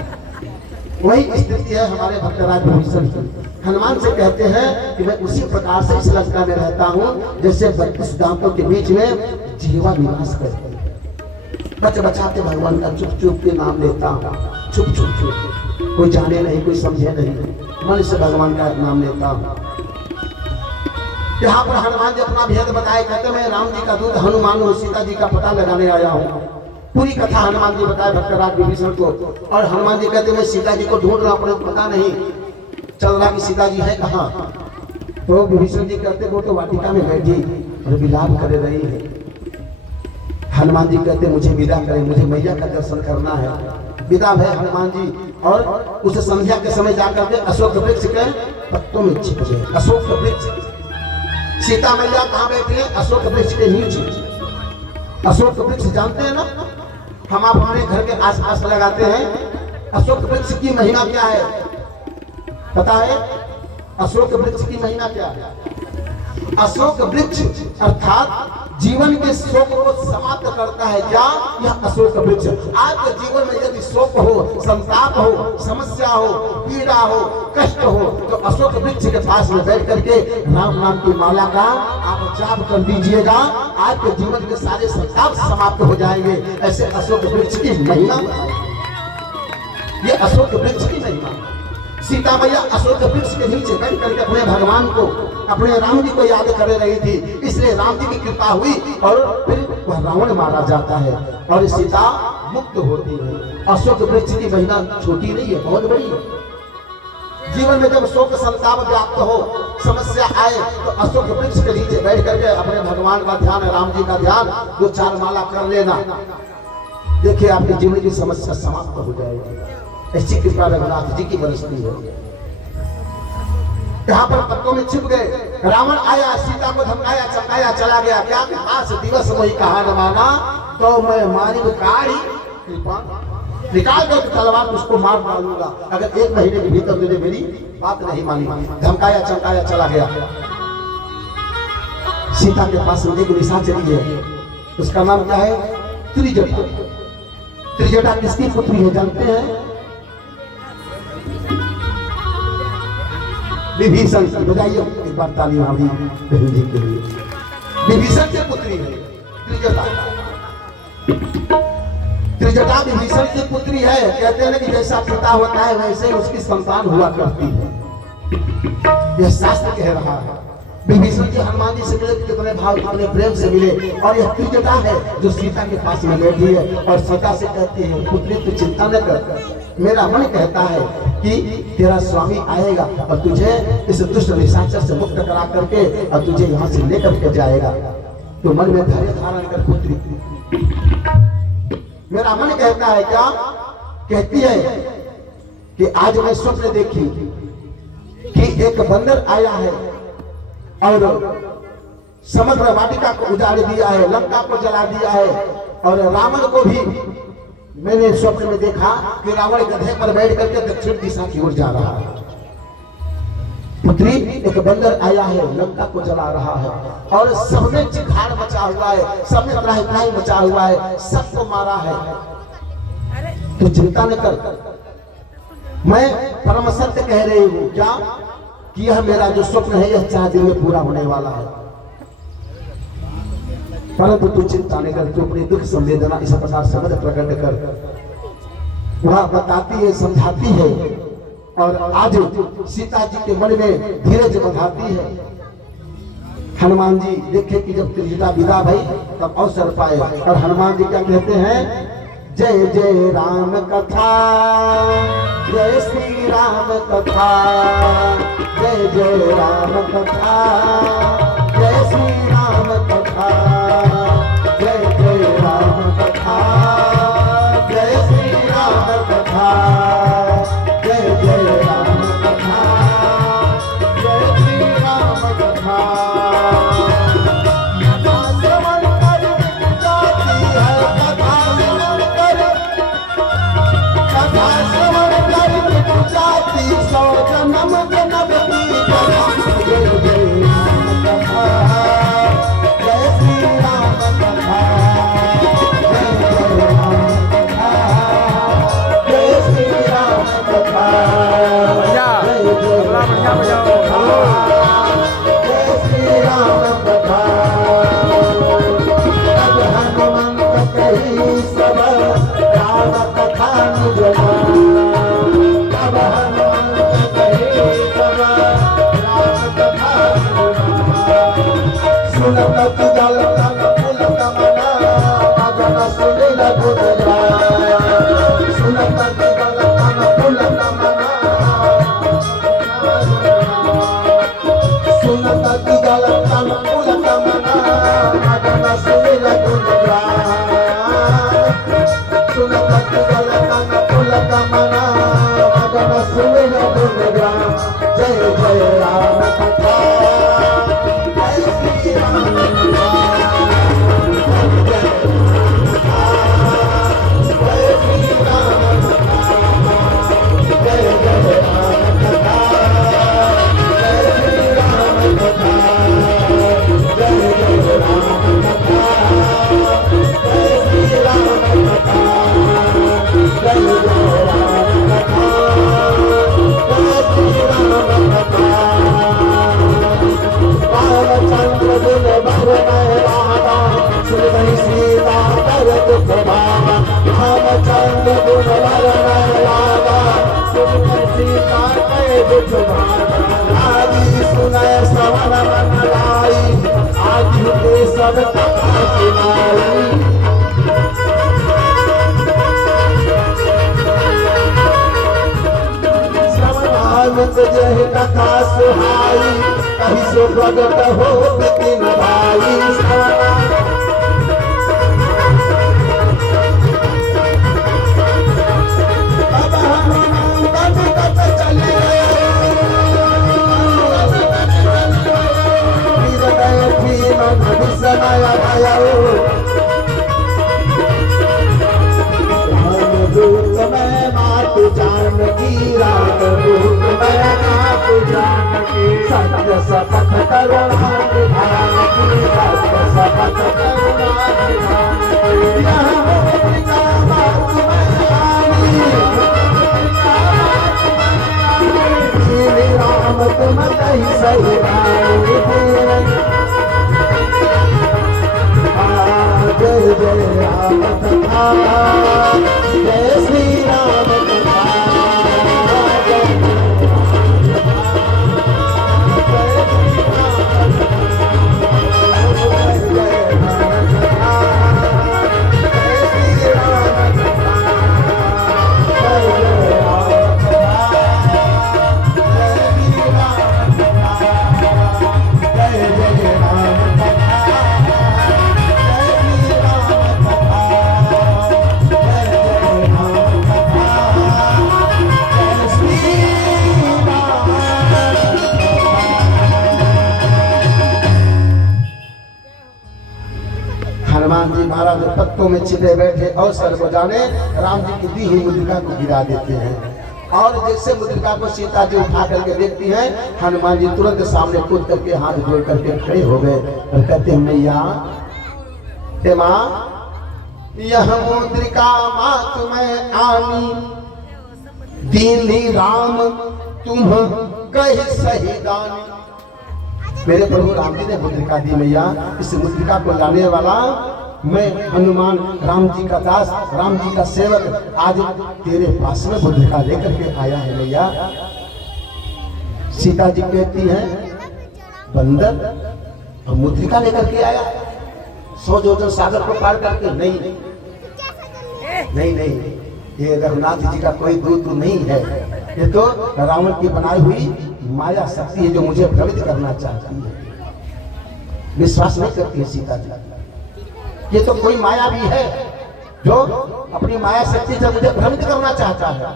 वही स्थिति है हमारे भक्तराज विभीषण की। हनुमान से कहते हैं कि मैं उसी प्रकार से इस लंका में रहता हूँ जैसे 32 दांतों के बीच में जिह्वा निवास करती है। बच बचाते भगवान का चुप चुप के नाम लेता हूँ, चुप चुप चुप, कोई जाने नहीं, कोई समझे नहीं, मन से भगवान का नाम लेता हूँ। यहाँ पर हनुमान जी अपना भेद बताए, कहते मैं राम जी का दूत हनुमान हूँ, सीता जी का पता लगाने आया हूँ। पूरी कथा हनुमान जी बताए भक्तराज विभीषण को, और हनुमान जी कहते मैं सीता जी को ढूंढ रहा हूँ, पता नहीं चल रहा कि सीता जी है कहाँ। तो विभीषण जी कहते वो तो वाटिका में बैठी और विलाप कर रही है। हनुमान जी कहते मुझे विदा करें, मुझे मैया का दर्शन करना है। विदा है हनुमान जी और उस संध्या के समय जाकर के अशोक वृक्ष के पत्तों में छिप गए। अशोक वृक्ष, सीता मैया कहाँ बैठी है, अशोक वृक्ष के नीचे। अशोक वृक्ष जानते हैं ना, हम अपने घर के आसपास लगाते हैं। अशोक वृक्ष की महिमा क्या है पता है? अशोक वृक्ष की महिमा क्या है? अशोक वृक्ष अर्थात जीवन के शोक को समाप्त करता है। क्या? यह अशोक वृक्ष। आपके जीवन में यदि शोक हो, संताप हो, समस्या हो, पीड़ा हो, कष्ट हो, तो अशोक वृक्ष के पास में बैठ करके राम नाम की माला का आप जाप कर दीजिएगा, आपके जीवन के सारे संताप समाप्त हो जाएंगे। ऐसे अशोक वृक्ष की महिमा, ये अशोक वृक्ष की महिमा। सीता मैया अशोक वृक्ष के नीचे बैठ करके अपने भगवान को, अपने राम जी को याद कर रही थी, इसलिए राम जी की कृपा हुई और फिर वह रावण मारा जाता है और सीता मुक्त होती है। अशोक वृक्ष की महिमा छोटी नहीं है, बहुत बड़ी है। जीवन में जब शोक संताप व्याप्त हो, समस्या आए, तो अशोक वृक्ष के नीचे बैठ करके अपने भगवान का ध्यान, राम जी का ध्यान 2-4 माला कर लेना, देखिए आपकी जीवन की समस्या समाप्त हो जाएगी। ऐसी कृपा रघुनाथ जी की बरसती है। यहाँ पर पत्तों में छिप गए, रावण आया, सीता को धमकाया चमकाया चला गया। क्या पास दिवस वही कहा न माना, तो मैं मानिब कारी कृपा निकाल कर तलवार उसको मार डालूंगा अगर 1 महीने के भीतर तुझे मेरी बात नहीं मानी। धमकाया चमकाया चला गया। सीता के पास एक निशा चली है, उसका नाम क्या है? त्रिजटा। त्रिजटा किसकी पुत्री है जानते हैं? विभीषण। बजाइए एक बार ताली हमारी बहन जी के लिए। विभीषण की पुत्री है त्रिजटा। त्रिजटा विभीषण की पुत्री है। कहते हैं कि जैसा पिता होता है वैसे उसकी संतान हुआ करती है, यह शास्त्र कह रहा है। विभीषण जी हनुमान जी से मिले, कितने भाव कितने प्रेम से मिले, और यह त्रिजटा है जो सीता के पास में बैठी है और सीता से कहती है पुत्री तू चिंता न कर, मेरा मन कहता है कि तेरा स्वामी आएगा और तुझे इस दुष्ट निशाचर से मुक्त करा करके और तुझे यहाँ से लेकर के जाएगा। तो मन में धैर्य धारण कर पुत्री, मेरा मन कहता है क्या? कहती है कि आज मैं स्वप्न देखी कि एक बंदर आया है और समग्र वाटिका को उजाड़ दिया है, लंका को जला दिया है, और रावण को भी मैंने स्वप्न में देखा कि रावण गधे पर बैठ करके दक्षिण दिशा की ओर जा रहा है। पुत्री एक बंदर आया है, लंका को जला रहा है और सबने चिखाड़ मचा हुआ है, सबने त्राही मचा हुआ है, सबको मारा है। तो चिंता न कर, मैं परम सत्य कह रही हूँ क्या कि यह मेरा जो स्वप्न है यह 4 दिन में पूरा होने वाला है। परंतु तू चिंता नहीं कर, तू अपनी दुख संवेदना इस प्रकार समझ प्रकट कर। वह बताती है, समझाती है, और आज सीता जी के मन में धीरज बंधाती है। हनुमान जी देखे कि जब त्रिजटा विदा भई तब अवसर पाए, और हनुमान जी क्या कहते हैं? जय जय राम कथा, जय श्री राम कथा, जय जय राम कथा, जय श्री राम कथा, जय जय राम कथा, जय श्री राम कथा, जय जय राम कथा, जय श्री राम कथा। जय जय राम कथा, जय श्री राम सीता सुनय सवन मन लाई आज के सब कथा सुनाई श्रवणामित जय कथा सुहाई कहीं सो प्रगट हो बिपिन भाई अब हम कट चले समय आयो दूत में मात जान की रात दूत में मात जान की सत्य शपथ करुणा निधान की सत्य शपथ करुणा निधान की यहाँ मात में आनी श्री राम तुम कहीं सही जय जय राम कथा जय श्री राम कथा हनुमान जी महाराज पत्तों में छिपे बैठे अवसर को जाने राम जी की दी हुई मुद्रिका को गिरा देते हैं और जैसे मुद्रिका को सीता जी उठा करके देखती हैं हनुमान जी तुरंत सामने कूद करके हाथ जोड़ करके खड़े हो गए और कहते हैं मैया हे माँ यह मुद्रिका माँ तुम्हें आनी दीनी राम तुम कही सही दानी मेरे प्रभु राम जी ने मुद्रिका दी मैया इस मुद्रिका को लाने वाला मैं हनुमान राम जी का दास राम जी का सेवक आज तेरे पास में मुद्रिका लेकर के आया है मैया सीता जी कहती है बंदर और मुद्रिका लेकर के आया 100 योजन सागर को पार करके नहीं ये रघुनाथ जी का कोई दूत नहीं है ये तो रावण की बनाई हुई माया शक्ति है जो मुझे भ्रमित करना चाहती है विश्वास नहीं करती है सीता जी ये तो कोई माया भी है जो अपनी माया शक्ति से मुझे भ्रमित करना चाहता है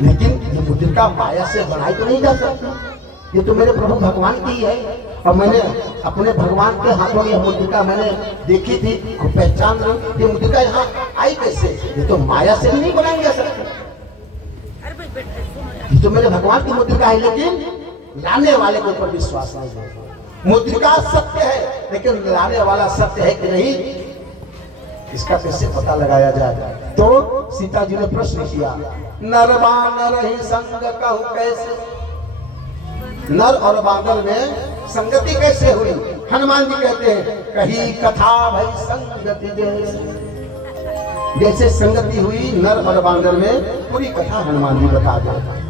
लेकिन ये मुद्रिका माया से बनाई तो नहीं जा सकती ये तो मेरे प्रभु भगवान की है और मैंने अपने भगवान के हाथों में यह मुद्रिका मैंने देखी थी पहचान ली ये मुद्रिका यहाँ आई कैसे ये तो माया से भी नहीं बनाई जा सकती ये तो मेरे भगवान की मुद्रिका है लेकिन लाने वाले के ऊपर विश्वास नहीं है मुद्रिका सत्य है लेकिन लाने वाला सत्य है कि नहीं इसका कैसे पता लगाया जाए तो सीता जी ने प्रश्न किया नर बानर ही संग कहूं कैसे नर और बानर में संगति कैसे हुई हनुमान जी कहते हैं कही कथा भाई संगति जैसे संगति हुई नर और बानर में पूरी कथा हनुमान जी बता दे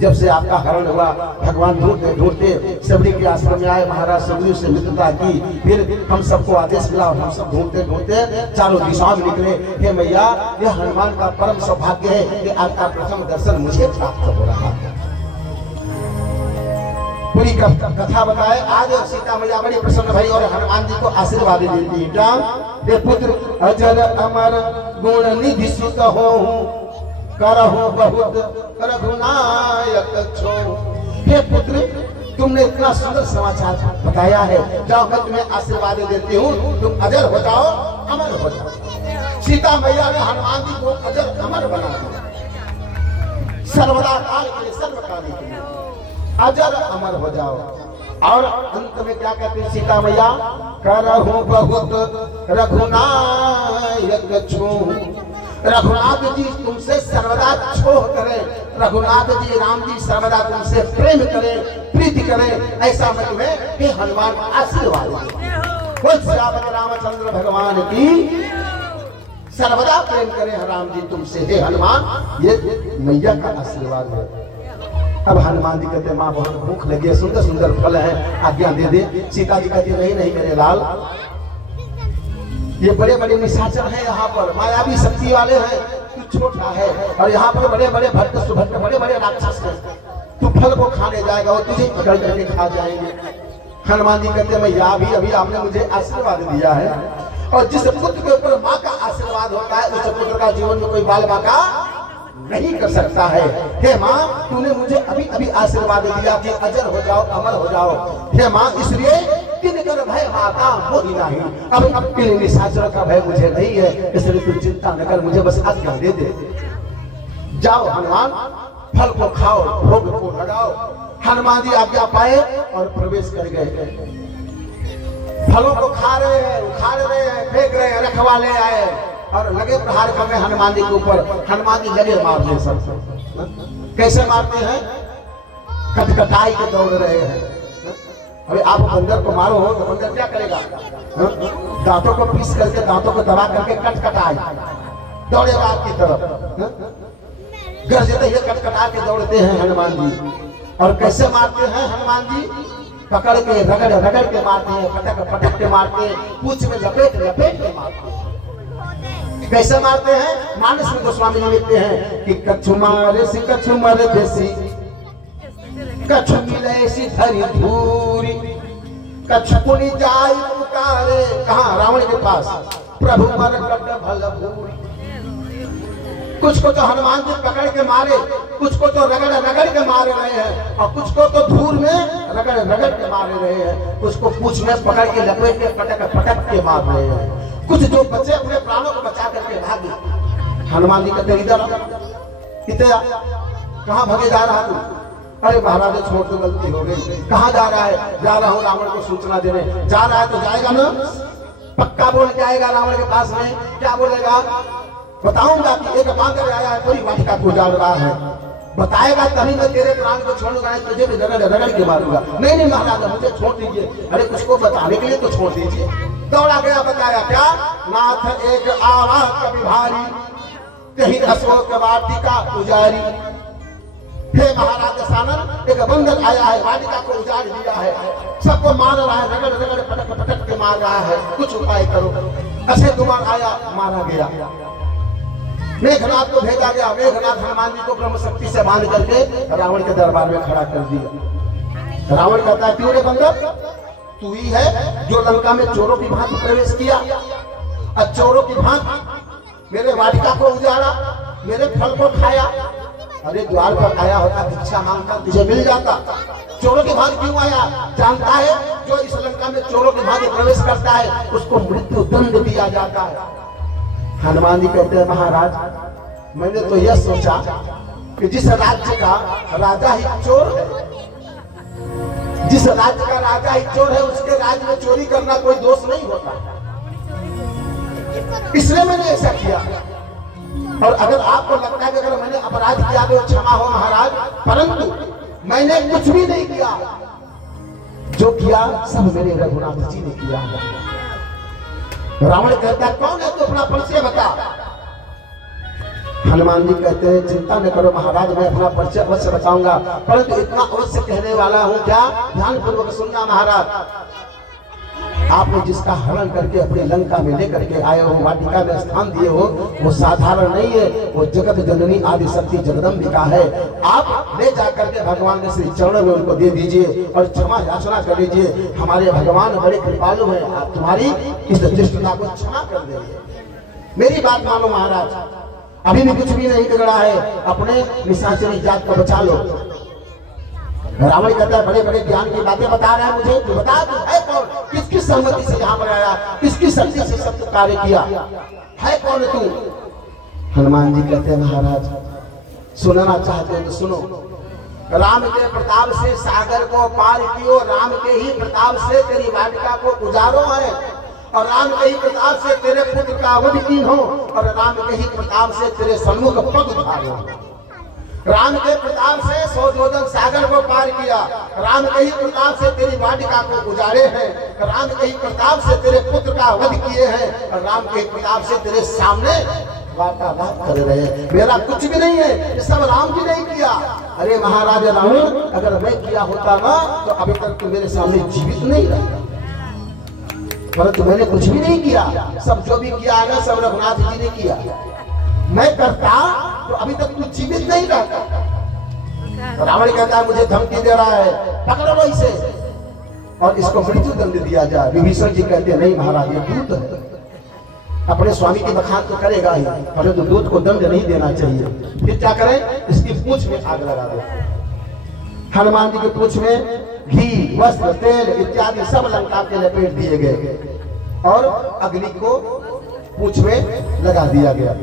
जब से आपका हरण हुआ भगवान ढूंढते ढूंढते सबरी के आश्रम में आए महाराज सबरी से मित्रता की फिर हम सबको आदेश मिला और हम सब ढूंढते ढूंढते चारों दिशाओं में निकले हे मैया यह हनुमान का परम सौभाग्य है कि आपका प्रथम दर्शन मुझे प्राप्त हो रहा है पूरी कथा बताए आज सीता मैया बड़ी प्रसन्न भई और हनुमान जी को आशीर्वाद देती हे पुत्र अजर अमर गुण निधि सुत हो करहु बहुत रघुनायक छो हे पुत्र तुमने इतना सुंदर समाचार बताया है जाओ मैं तुम्हें आशीर्वाद देती हूँ तुम अजर हो जाओ अमर हो जाओ सीता मैया ने हनुमान जी को अजर अमर बना दिया सर्वदा काल के लिए सर्वकाल के लिए अजर अमर हो जाओ और अंत में क्या कहते हैं सीता मैया करहु बहुत रघुनायक छो रघुनाथ जी तुमसे सर्वदा छोह करे रघुनाथ जी राम जी सर्वदा तुमसे प्रेम करे प्रीति करे ऐसा मैं तुम्हें हे हनुमान आशीर्वाद बोल श्री रामचंद्र भगवान की सर्वदा प्रेम करे राम जी तुमसे, हे हनुमान ये मैया का आशीर्वाद है। अब हनुमान जी कहते माँ बहुत भूख लगी है, सुंदर सुंदर फल है, आज्ञा दे दे। सीता जी कहती नहीं नहीं मेरे लाल, ये बड़े बड़े निशाचर हैं, यहाँ पर मायावी शक्ति वाले हैं, तू छोटा है और यहाँ पर बड़े बड़े भक्त सुभक्त बड़े बड़े राक्षस हैं, तू फल को खाने जाएगा वो तुझे पकड़ करके खा जाएंगे। हनुमान जी कहते मैया अभी आपने मुझे आशीर्वाद दिया है और जिस पुत्र के ऊपर माँ का आशीर्वाद होता है उस पुत्र का जीवन में कोई बाल बाका नहीं कर सकता है। हे माँ तूने मुझे अभी अभी आशीर्वाद दिया कि अजर हो जाओ अमर हो जाओ। हे माँ इसलिए किनकर भय माता मोहि नहीं, अब किन निशाचरों का भय मुझे नहीं है, इसलिए तू चिंता न कर, मुझे बस आज्ञा दे दे। जाओ हनुमान फल को खाओ भोग को लगाओ। हनुमान जी आज्ञा पाए और प्रवेश कर गए। फलों को खा रहे हैं, उखाड़ रहे हैं, फेंक रहे हैं, रखवाले आए और लगे प्रहार करने हनुमान जी के ऊपर। हनुमान जी लगे मारने सब। कैसे मारते हैं? कटकटाई के दौड़ रहे हैं। अभी आप बंदर को मारो हो तो बंदर क्या करेगा? दांतों को पीस करके दांतों को दबा करके कटकटाई दौड़ेगा आपकी तरफ। गरजते हुए कटकटा के दौड़ते हैं हनुमान जी। और कैसे मारते हैं हनुमान जी? पकड़ के रगड़ रगड़ के मारते हैं, पटक पटक के मारते हैं, पूंछ में लपेट लपेट के मारते हैं। कैसे मारते हैं? मानस में गोस्वामी जी लिखते हैं कि कछु मारे सी कछु मर देसी, कछु मिले सी धरी धूरी, कछु पुनि जाय पुकारे। कहाँ? रावण के पास। प्रभु मर कट भल भूरी। कुछ को तो हनुमान जी पकड़ के मारे, कुछ को तो रगड़ रगड़ के मारे रहे हैं और कुछ को तो धूल में रगड़ रगड़ के मारे रहे हैं, कुछ को पूंछ में पकड़ के लपेट के पटक पटक के मार रहे हैं। कुछ जो बच्चे अपने प्राणों को बचा करके भागे। हनुमान जी कहते इधर इधर, कहाँ भागे जा रहा तू? अरे महाराज छोड़ दो गलती हो गई। कहाँ जा रहा है? जा रहा हूँ रावण को सूचना देने। जा रहा है तो जाएगा ना, पक्का बोल के आएगा रावण के पास में। क्या बोलेगा? बताऊंगा कि एक बांदर आया है, कोई वाटिका को उजाड़ रहा है, बताएगा तभी मैं तेरे प्राण को छोड़ूंगा, तुझे भी रगड़ रगड़ के मारूंगा। नहीं नहीं महाराज मुझे छोड़ दीजिए। अरे उसको बताने के लिए तो छोड़ दीजिए। दौड़ा गया, बताया क्या? नाथ एक आवा कभी भारी, कहीं अशोक वाटिका उजारी। हे महाराज दशानन, एक बंदर आया है, वाटिका को उजाड़ दिया है, सबको मार रहा है, रगड़ रगड़ पटक पटक के मार रहा है, कुछ उपाय करो। अक्षय कुमार आया, मारा गया। मेघनाथ को भेजा गया, मेघनाथ हनुमान जी को ब्रह्म शक्ति से बांध करके रावण के दरबार में खड़ा कर दिया। रावण कहता है क्यों रे बंदर, तू ही है जो लंका में चोरों की भांति प्रवेश किया और चोरों की भांति मेरे वाटिका को उजाड़ा, मेरे फल को खाया। अरे द्वार पर आया होता, भिक्षा मांगता, तुझे मिल जाता। चोरों की भांति क्यों आया? जानता है जो इस लंका में चोरों की भांति प्रवेश करता है उसको मृत्यु दंड दिया जाता है। हनुमान जी कहते हैं महाराज मैंने तो यह सोचा कि जिस राज्य का राजा ही चोर है, जिस राज्य का राजा ही चोर है, उसके राज्य में चोरी करना कोई दोष नहीं होता, इसलिए मैंने ऐसा किया। और अगर आपको लगता है कि अगर मैंने अपराध किया तो क्षमा हो महाराज, परंतु मैंने कुछ भी नहीं किया, जो किया सब मेरे रघुनाथ जी ने किया। रावण कहता है कौन है तू, अपना परिचय बता। हनुमान जी कहते हैं चिंता न करो महाराज, मैं अपना परिचय अवश्य बताऊंगा, परंतु इतना अवश्य कहने वाला हूं क्या, ध्यान पूर्वक सुनना महाराज। आपने जिसका हरण करके अपनी लंका में लेकर के आए हो, वाटिका में स्थान दिए हो, वो साधारण नहीं है, वो जगत जननी आदि शक्ति जगदम्बिका है। आप ले जाकर के भगवान के श्री चरणों में उनको दे दीजिए और क्षमा याचना कर लीजिए। हमारे भगवान बड़े कृपालु हैं, आप तुम्हारी इस दृष्टता को क्षमा कर देंगे। मेरी बात मानो महाराज, अभी भी कुछ भी नहीं बिगड़ा है, अपने निशाचरी जात को बचा लो। रावण कहता है बड़े बड़े ज्ञान की बातें बता रहा है मुझे, तो बता तू है कौन, किसकी सहमति से यहाँ पर आया, किसकी शक्ति से सब कार्य किया, है कौन तू? हनुमान जी कहते हैं महाराज सुनना चाहते हो तो सुनो। राम के प्रताप से सागर को पार कियो, राम के ही प्रताप से तेरी वाटिका को उजारो है, और राम के ही प्रताप से तेरे पुत्र का वध की हो, और राम के ही प्रताप से तेरे सन्मुख पग उठारो। राम के प्रताप से 100 योजन सागर को पार किया, राम के ही प्रताप से तेरी वाटिका को गुजारे हैं, राम के ही प्रताप से तेरे पुत्र का वध किए हैं, और राम के प्रताप से तेरे सामने वार्तालाप कर रहे हैं। मेरा कुछ भी नहीं है, ये सब राम जी ने किया। अरे महाराजा रावण, अगर मैं किया होता ना तो अभी तक तो मेरे सामने जीवित नहीं रहता, परंतु मैंने कुछ भी नहीं किया। सब जो भी किया है सब रघुनाथ जी ने किया। मैं करता तो अभी तक तू जीवित नहीं रहता। रावण कहता है मुझे धमकी दे रहा है, पकड़ो लो इसे और इसको मृत्यु दंड दिया जाए। विभीषण जी कहते हैं नहीं महाराज, ये दूत है, अपने स्वामी की बखान तो करेगा ही, परंतु दूत को दंड नहीं देना चाहिए। फिर क्या करें, इसकी पूंछ में आग लगा दो। हनुमान जी की पूंछ में घी, वस्त्र, तेल इत्यादि सब लंका के लपेट दिए गए और अग्नि को पूंछ में लगा दिया गया।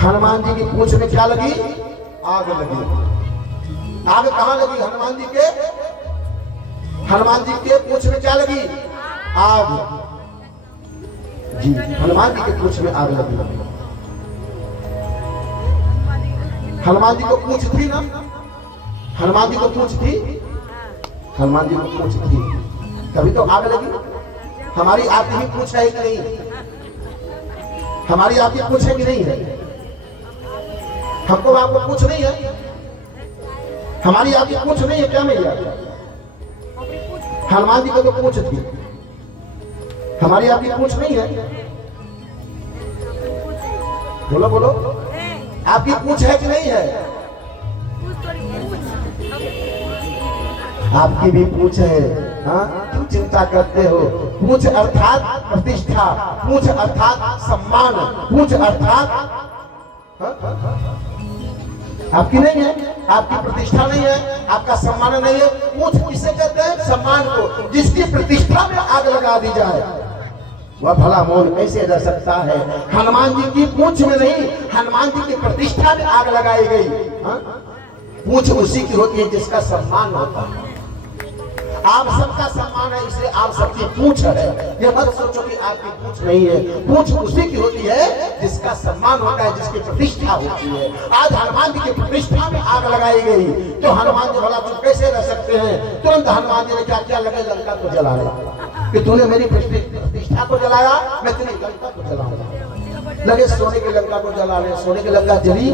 हनुमान जी की पूंछ में क्या लगी? आग लगी। आग कहां लगी? हनुमान जी के पूंछ में क्या लगी? आग। जी, हनुमान जी के पूंछ में आग लगी। हनुमान जी को पूंछ थी ना, हनुमान जी को पूंछ थी, हनुमान जी को पूंछ थी, तभी तो आग लगी। हमारी आपकी भी पूंछ है कि नहीं? हमारी आपकी पूंछ है कि नहीं है? हमको आपको पूंछ नहीं है, हमारी आपकी पूंछ नहीं है क्या भैया? हनुमान जी को तो पूंछ थी, हमारी आपकी पूंछ नहीं है। बोलो बोलो, आपकी पूंछ है कि नहीं है? आपकी भी पूंछ है। हाँ, क्यों चिंता करते हो? पूंछ अर्थात प्रतिष्ठा, पूंछ अर्थात सम्मान, पूंछ अर्थात आपकी नहीं है, आपकी प्रतिष्ठा नहीं है, आपका सम्मान नहीं है। पूंछ किसे कहते हैं? सम्मान को। जिसकी प्रतिष्ठा में आग लगा दी जाए वह भला मोल कैसे रह सकता है? हनुमान जी की पूंछ में नहीं, हनुमान जी की प्रतिष्ठा में आग लगाई गई। पूंछ उसी की होती है जिसका सम्मान होता है। आप सबका सम्मान है, इसलिए आप सबकी पूंछ है। ये मत सोचो कि आपकी पूंछ नहीं है। पूंछ उसी की होती है जिसका सम्मान होता है, जिसकी प्रतिष्ठा होती है। आज हनुमान जी की प्रतिष्ठा में आग लगाई गई तो हनुमान जी भला चुप कैसे रह सकते हैं? तुरंत हनुमान जी ने क्या किया? लगे लंका को जलाया। कि तूने मेरी प्रतिष्ठा को जलाया, मैं तेरी लंका को जलाऊंगा। लगे सोने की लंका को जलाने। सोने की लंका जली,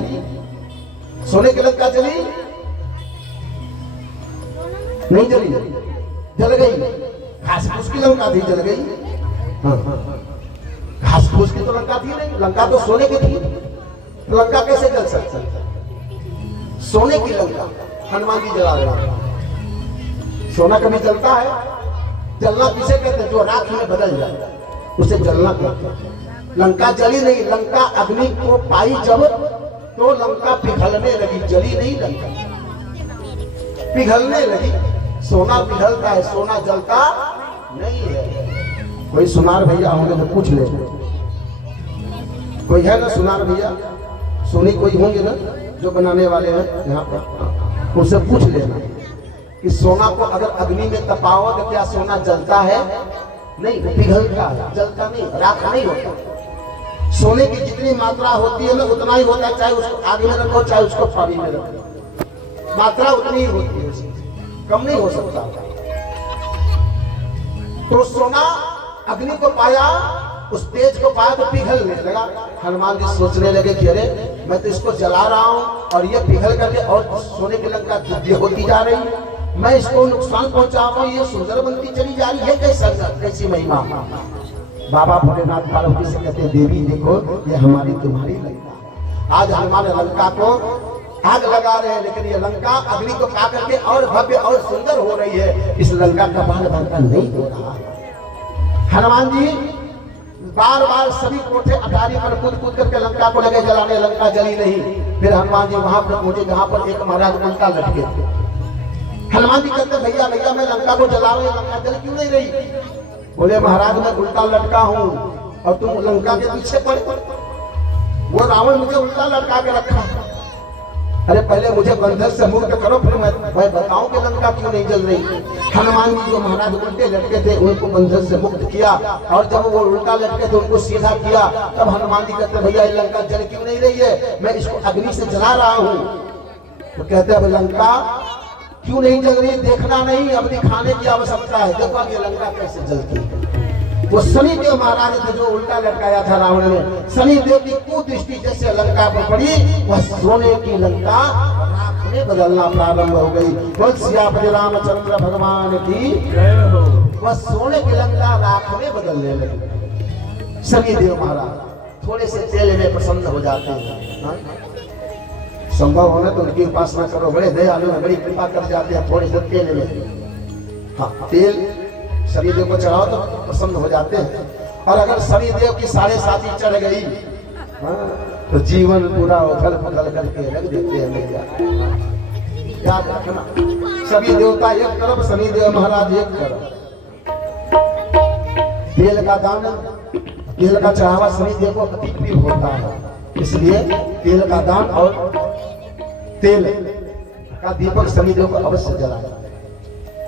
सोने की लंका जली नहीं जली, जल गई। घास फूस की लंका थी, जल गई। घास फूस की तो लंका थी नहीं, लंका तो सोने की थी, तो लंका कैसे जल सकती? सोने की लंका हनुमान जी जला रहे। सोना कभी जलता है? जलना किसे कहते हैं? जो राख में बदल जाए उसे जलना कहते हैं। लंका जली नहीं, लंका अग्नि को पाई जब तो लंका पिघलने लगी, जली नहीं लंका, पिघलने लगी। सोना पिघलता है, सोना जलता नहीं है। कोई सुनार भैया होंगे तो पूछ ले, कोई है ना सुनार भैया? सोनी कोई होंगे ना जो बनाने वाले हैं यहाँ पर, उनसे पूछ लेना कि सोना को अगर अग्नि में तपाओ तो क्या सोना जलता है? नहीं, पिघलता है, जलता नहीं, राख नहीं होता। सोने की जितनी मात्रा होती है ना उतना ही होता है, चाहे उसको आग में रखो चाहे उसको पानी में रखो, मात्रा उतनी ही होती है, कम नहीं हो सकता। तो सोना अग्नि को पाया, उस तेज को पाया तो पिघलने लगा। हनुमान जी सोचने लगे कि अरे मैं तो इसको जला रहा हूं और ये पिघल करके और सोने की लंका दिव्य होती जा रही, मैं इसको नुकसान पहुंचा रहा हूं, ये सुंदर बनती चली जा रही है, कैसी महिमा। बाबा भोलेनाथ पार्वती से कहते हैं देवी देखो ये हमारी तुम्हारी लंका है। आज हनुमान लंका को आग लगा रहे हैं, लेकिन ये लंका अग्नि को पा करके और भव्य और सुंदर हो रही है। इस लंका का बाल बांका नहीं हो रहा है। हनुमान जी बार बार सभी कोठे अटारी पर कूद कूद करके लंका को लगे जलाने, लंका जली नहीं। फिर हनुमान जी वहां पर पहुंचे जहां पर एक महाराज उल्टा लटके थे। हनुमान जी कहते भैया भैया मैं लंका को जला रहा हूं, लंका जल क्यों नहीं रही? बोले महाराज मैं उल्टा लटका हूं और तुम लंका के पीछे पड़े। वो रावण मुझे उल्टा लटका के रखा, अरे पहले मुझे बंधन से मुक्त करो, फिर मैं बताऊं कि लंका क्यों नहीं जल रही। हनुमान जी जो महाराज उल्टे लटके थे उनको बंधन से मुक्त किया, और जब वो उल्टा लटके थे उनको सीधा किया। तब हनुमान जी कहते भैया ये लंका जल क्यों नहीं रही है, मैं इसको अग्नि से जला रहा हूँ। तो कहते हैं लंका क्यों नहीं जल रही, देखना नहीं, अब दिखाने की आवश्यकता है, देखो ये लंका कैसे जलती है। वो शनिदेव महाराज थे जो उल्टा लटकाया था रावण ने। शनिदेव की कुदृष्टि जैसे लंका पर पड़ी, वह सोने की लंका राख में बदलना प्रारंभ हो गई। बोल सियापति रामचंद्र भगवान की वह सोने की लंका राख में बदलने लगी। शनिदेव महाराज थोड़े से तेल में प्रसन्न हो जाते हैं। संभव होने तो उनकी उपासना करो, बड़े दयालु हैं, बड़ी कृपा कर जाते हैं थोड़े से तेल में। हाँ, तेल शनिदेव को चढ़ाओ तो प्रसन्न हो जाते हैं। और अगर शनिदेव की 7.5 चढ़ गई तो जीवन पूरा उथल पुथल करके रख देते हैं भैया। याद रखना, सभी देवता एक तरफ, शनिदेव महाराज एक तरफ। तेल का दान, तेल का चढ़ावा शनिदेव को अति प्रिय होता है, इसलिए तेल का दान और तेल का दीपक शनिदेव को अवश्य जलाए।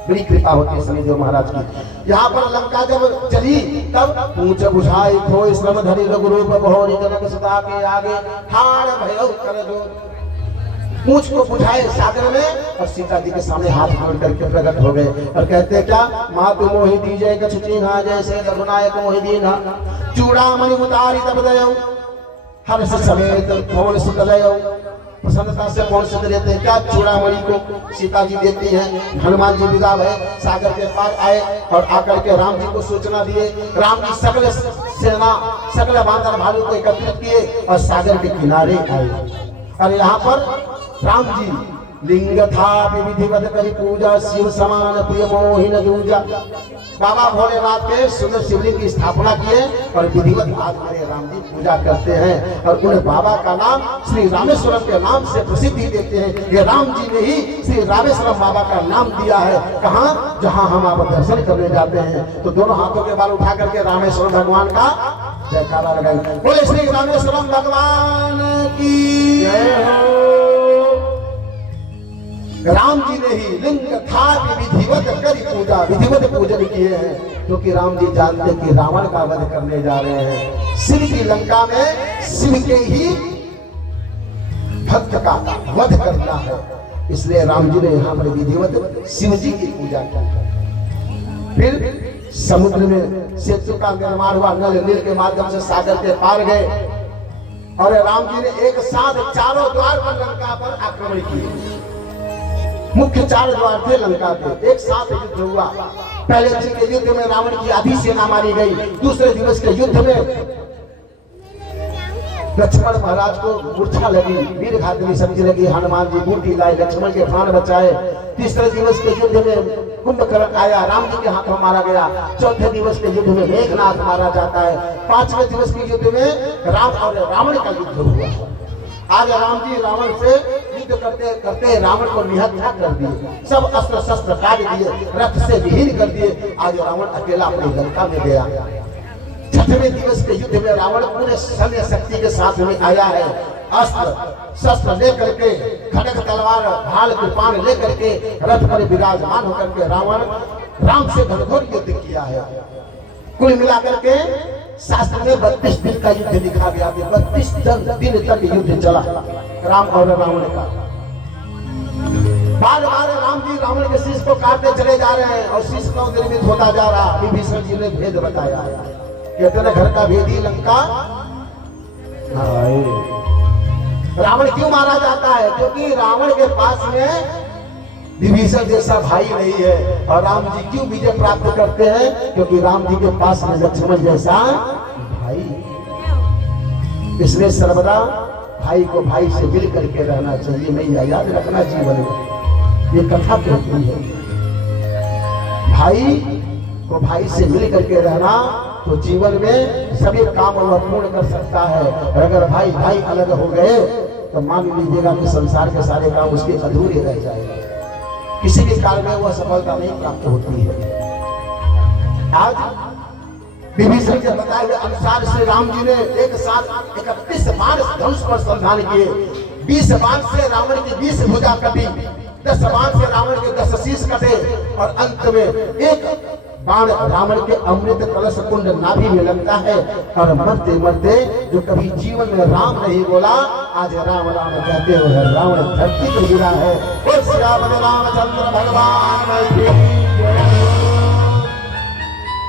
बड़ी कृपा होती है शनिदेव महाराज की। यहाँ पर लंका जब चली तब पूछ बुझाई खोई श्रम धरी रघुरूप बहोरी जनक सुता के आगे ठाड़ भयो कर दो। पूछ को बुझाए सागर में और सीता जी के सामने हाथ जोड़ करके प्रकट हो गए और कहते क्या, मातु मोहि दीजय कछु चिन्हा जैसे रघुनायक मोहि दीन्हा। चूड़ामणि उतारी तब दयो हर्ष समेत पवन सुत लयो। प्रसन्नता से कौन से देते हैं क्या, चूड़ामणि को सीता जी देती हैं। हनुमान जी विदा भय सागर के पार आए और आकर के राम जी को सूचना दिए। राम जी सकल सेना सकल बांदर भालू को एकत्रित किए और सागर के किनारे आए। और यहाँ पर राम जी लिंग था विधिवत करी पूजा, शिव समान प्रिय मोहिन दूजा। बाबा भोलेनाथ के सुंदर शिवलिंग की स्थापना किए और विधिवत आज हमारे राम जी पूजा करते हैं। और उन बाबा का नाम श्री रामेश्वरम के नाम से प्रसिद्धि देते हैं। ये राम जी ने ही श्री रामेश्वरम बाबा का नाम दिया है। कहाँ, जहाँ हम आप दर्शन करने जाते हैं तो दोनों हाथों के बाल उठा करके रामेश्वरम भगवान का जयकारा लगाएंगे। बोले श्री रामेश्वरम भगवान की जय हो। राम जी ने ही लिंग था विधिवत करी पूजा, विधिवत पूजन किए हैं, क्योंकि राम जी जानते कि रावण का वध करने जा रहे हैं। शिव की लंका में शिव के ही भक्त का वध करना है, इसलिए राम जी ने यहाँ पर विधिवत शिव जी की पूजा की। फिर समुद्र में सेतु का निर्माण हुआ, नल नील के माध्यम से सागर के पार गए और राम जी ने एक साथ चारों द्वार पर लंका पर आक्रमण किए। मुख्य 4 द्वार थे लंका के, एक साथ युद्ध हुआ। पहले दिन के युद्ध में रावण की आधी सेना मारी गई। दूसरे दिवस के युद्ध में लक्ष्मण महाराज को मूर्छा लगी, वीर घातनी समझ लगी, हनुमान जी बूटी लाए, लक्ष्मण के प्राण बचाए। तीसरे दिवस के युद्ध में कुंभकर्ण आया, राम जी के हाथों मारा गया। चौथे दिवस के युद्ध में मेघनाथ मारा जाता है। 5वें दिवस के युद्ध में राम और रावण का युद्ध हुआ। आज राम जी रावण से युद्ध करते करते रावण को निहत्था कर दिए, सब अस्त्र शस्त्र काट दिए, रथ से विहीन कर दिए। आज रावण अकेला अपनी लंका में गया। 6वें दिवस के युद्ध में रावण पूरे सैन्य शक्ति के साथ में आया है। अस्त्र शस्त्र लेकर के, खड़ग तलवार ढाल कृपाण लेकर के रथ पर विराजमान होकर के रावण राम से घनघोर युद्ध किया है। कुल मिलाकर के शास्त्र में 32 दिन का युद्ध लिखा गया। 32 दिन तक युद्ध चला राम और रावण का। बार बार राम जी रावण के शीश को काटते चले जा रहे हैं और शीश क्यों निर्मित होता जा रहा। विभीषण जी ने भेद बताया, कहते हैं घर का भेदी लंका। रावण क्यों मारा जाता है, क्योंकि रावण के पास में विभीषण जैसा भाई नहीं है। और राम जी क्यों विजय प्राप्त करते हैं, क्योंकि राम जी के पास में लक्ष्मण जैसा भाई। इसलिए सर्वदा भाई को भाई से मिल करके रहना चाहिए। नहीं, याद रखना जीवन में ये कथा कहती है, भाई को भाई से मिल करके रहना तो जीवन में सभी काम वह पूर्ण कर सकता है। और अगर भाई भाई अलग हो गए तो मान लीजिएगा कि संसार के सारे काम उसके अधूरे रह जाएंगे, किसी भी कार्य में वह सफलता नहीं प्राप्त होती है। आज विभीषण के बताए हुए अनुसार श्री राम जी ने एक साथ 31 बार धनुष पर संधान किए। 20 बाण से रावण की 20 भुजा कटी, 10 बाण से रावण के 10 शीश कटे और अंत में एक बाण रावण के अमृत कलश कुंड नाभि में लगता है और मरते मरते जो कभी जीवन में राम नहीं बोला, आज राम राम कहते हुए रावण धरती पर गिरा है। और श्री रामचंद्र भगवान की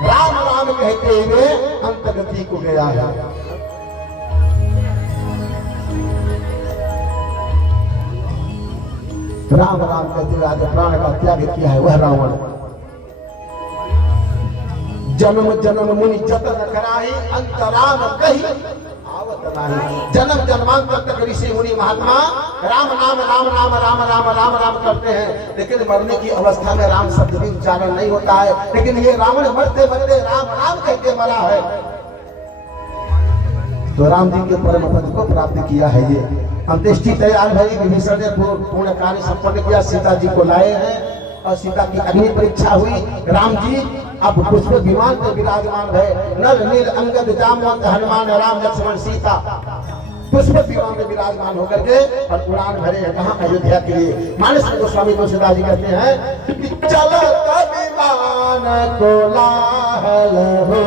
राम राम कहते हुए अंतगति को गया है। राम राम कहते हुए आज प्राण का त्याग किया है वह रावण। जन्म जन्म मुनि जतन कराई, अंतराम कही आवत नाही। जन्म जन्मांतर तक ऋषि मुनि महात्मा राम नाम राम नाम राम राम राम राम करते हैं, लेकिन मरने की अवस्था में राम शब्द भी उच्चारण नहीं होता है। लेकिन ये रावण मरते मरते राम राम कहते मरा है। तो राम जी के परम पद को प्राप्त किया है। ये अंत्येष्टि तैयार भई, विभीषण ने पूर्ण कार्य संपन्न किया, सीता जी को लाए हैं और सीता की अग्नि परीक्षा हुई। राम जी अब पुष्प विमान में विराजमान है। नल नील अंगद जामवंत हनुमान राम लक्ष्मण सीता पुष्प विमान में विराजमान होकर के और उड़ान भरे हैं कहाँ? अयोध्या के लिए। मानस गोस्वामी तुलसीदास जी कहते हैं चलो विमान कोलाहल हो,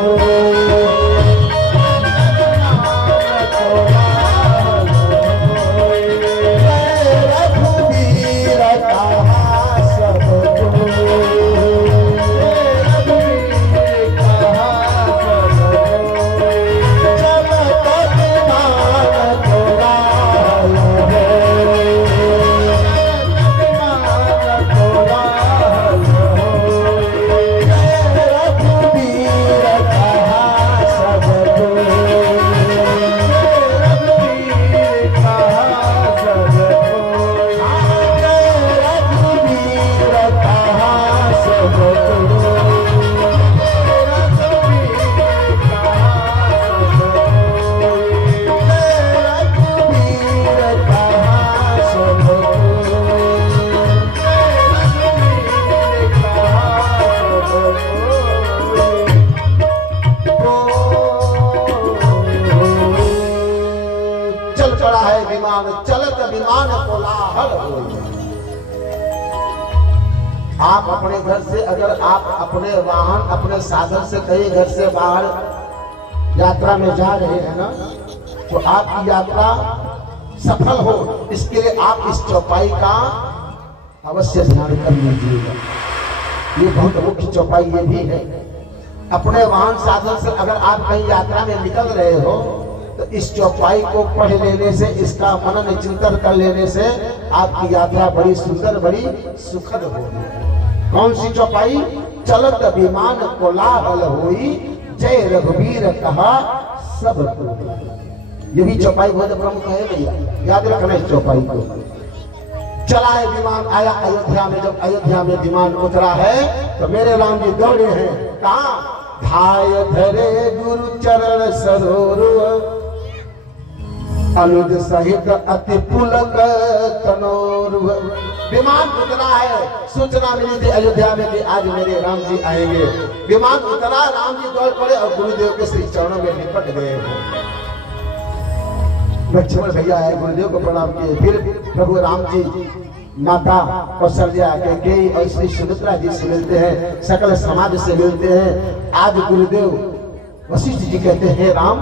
आप अपने घर से अगर आप अपने वाहन अपने साधन से कहीं घर से बाहर यात्रा में जा रहे हैं ना, तो आपकी यात्रा सफल हो इसके लिए आप इस चौपाई का अवश्य ध्यान कर लीजिएगा। ये बहुत मुख्य चौपाई ये भी है। अपने वाहन साधन से अगर आप कहीं यात्रा में निकल रहे हो तो इस चौपाई को पढ़ लेने से, इसका मनन चिंतन कर लेने से आपकी यात्रा बड़ी सुंदर बड़ी सुखद होगी। कौन सी चौपाई? चलत विमान कोलाहल होई, जय रघुवीर कहा सब कोई। ये भी चौपाई बहुत प्रमुख है भैया, याद रखना इस चौपाई को। चला है विमान, आया अयोध्या में। जब अयोध्या में विमान उतरा है तो मेरे राम जी दौड़े हैं कहा? धाय धरे गुरु चरण सरोवर, अनुज सहित अति पुलक तनोर। विमान उतरा है, सूचना मिली थी अयोध्या में कि आज मेरे राम जी आएंगे। विमान उतरा, राम जी दौड़ पड़े और गुरुदेव के श्री चरणों में लिपट गए। लक्ष्मण भैया आए, गुरुदेव को प्रणाम किए। फिर प्रभु राम जी माता कौशल्या कैकेयी और श्री सुमित्रा जी से मिलते हैं, सकल समाज से मिलते हैं। आज गुरुदेव वशिष्ठ जी कहते हैं राम,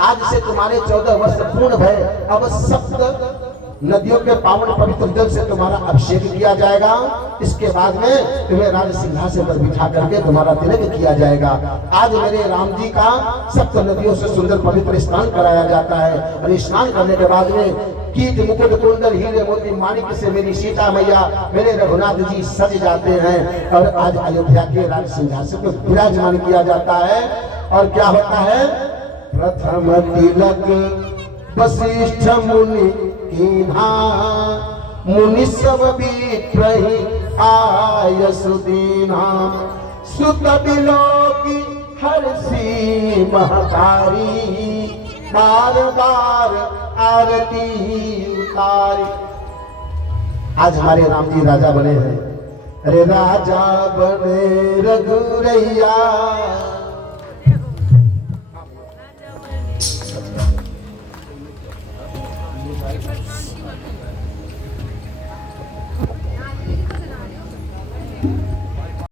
आज से तुम्हारे 14 वर्ष पूर्ण भय, अब 7 नदियों के पावन पवित्र जल से तुम्हारा अभिषेक किया जाएगा। इसके बाद में तुम्हें राज सिंहासन पर बिठा करके तुम्हारा तिलक किया जाएगा। आज मेरे राम जी का 7 नदियों से सुंदर पवित्र स्नान कराया जाता है और स्नान करने के बाद में कीट मुकुट कुंडल हीरे मोती माणिक से मेरी सीता मैया मेरे रघुनाथ जी सज जाते हैं और आज अयोध्या के राज सिंहासन पर विराजमान किया जाता है। और क्या होता है? प्रथम तिलक वशिष्ठ मुनि कीन्हा, मुनि सब विप्रहि आयसु दीन्हा, सुत बिलोकी हर्षि महतारी, बार बार आरती उतारी। आज हमारे राम जी राजा बने हैं। अरे राजा बने रघुरैया,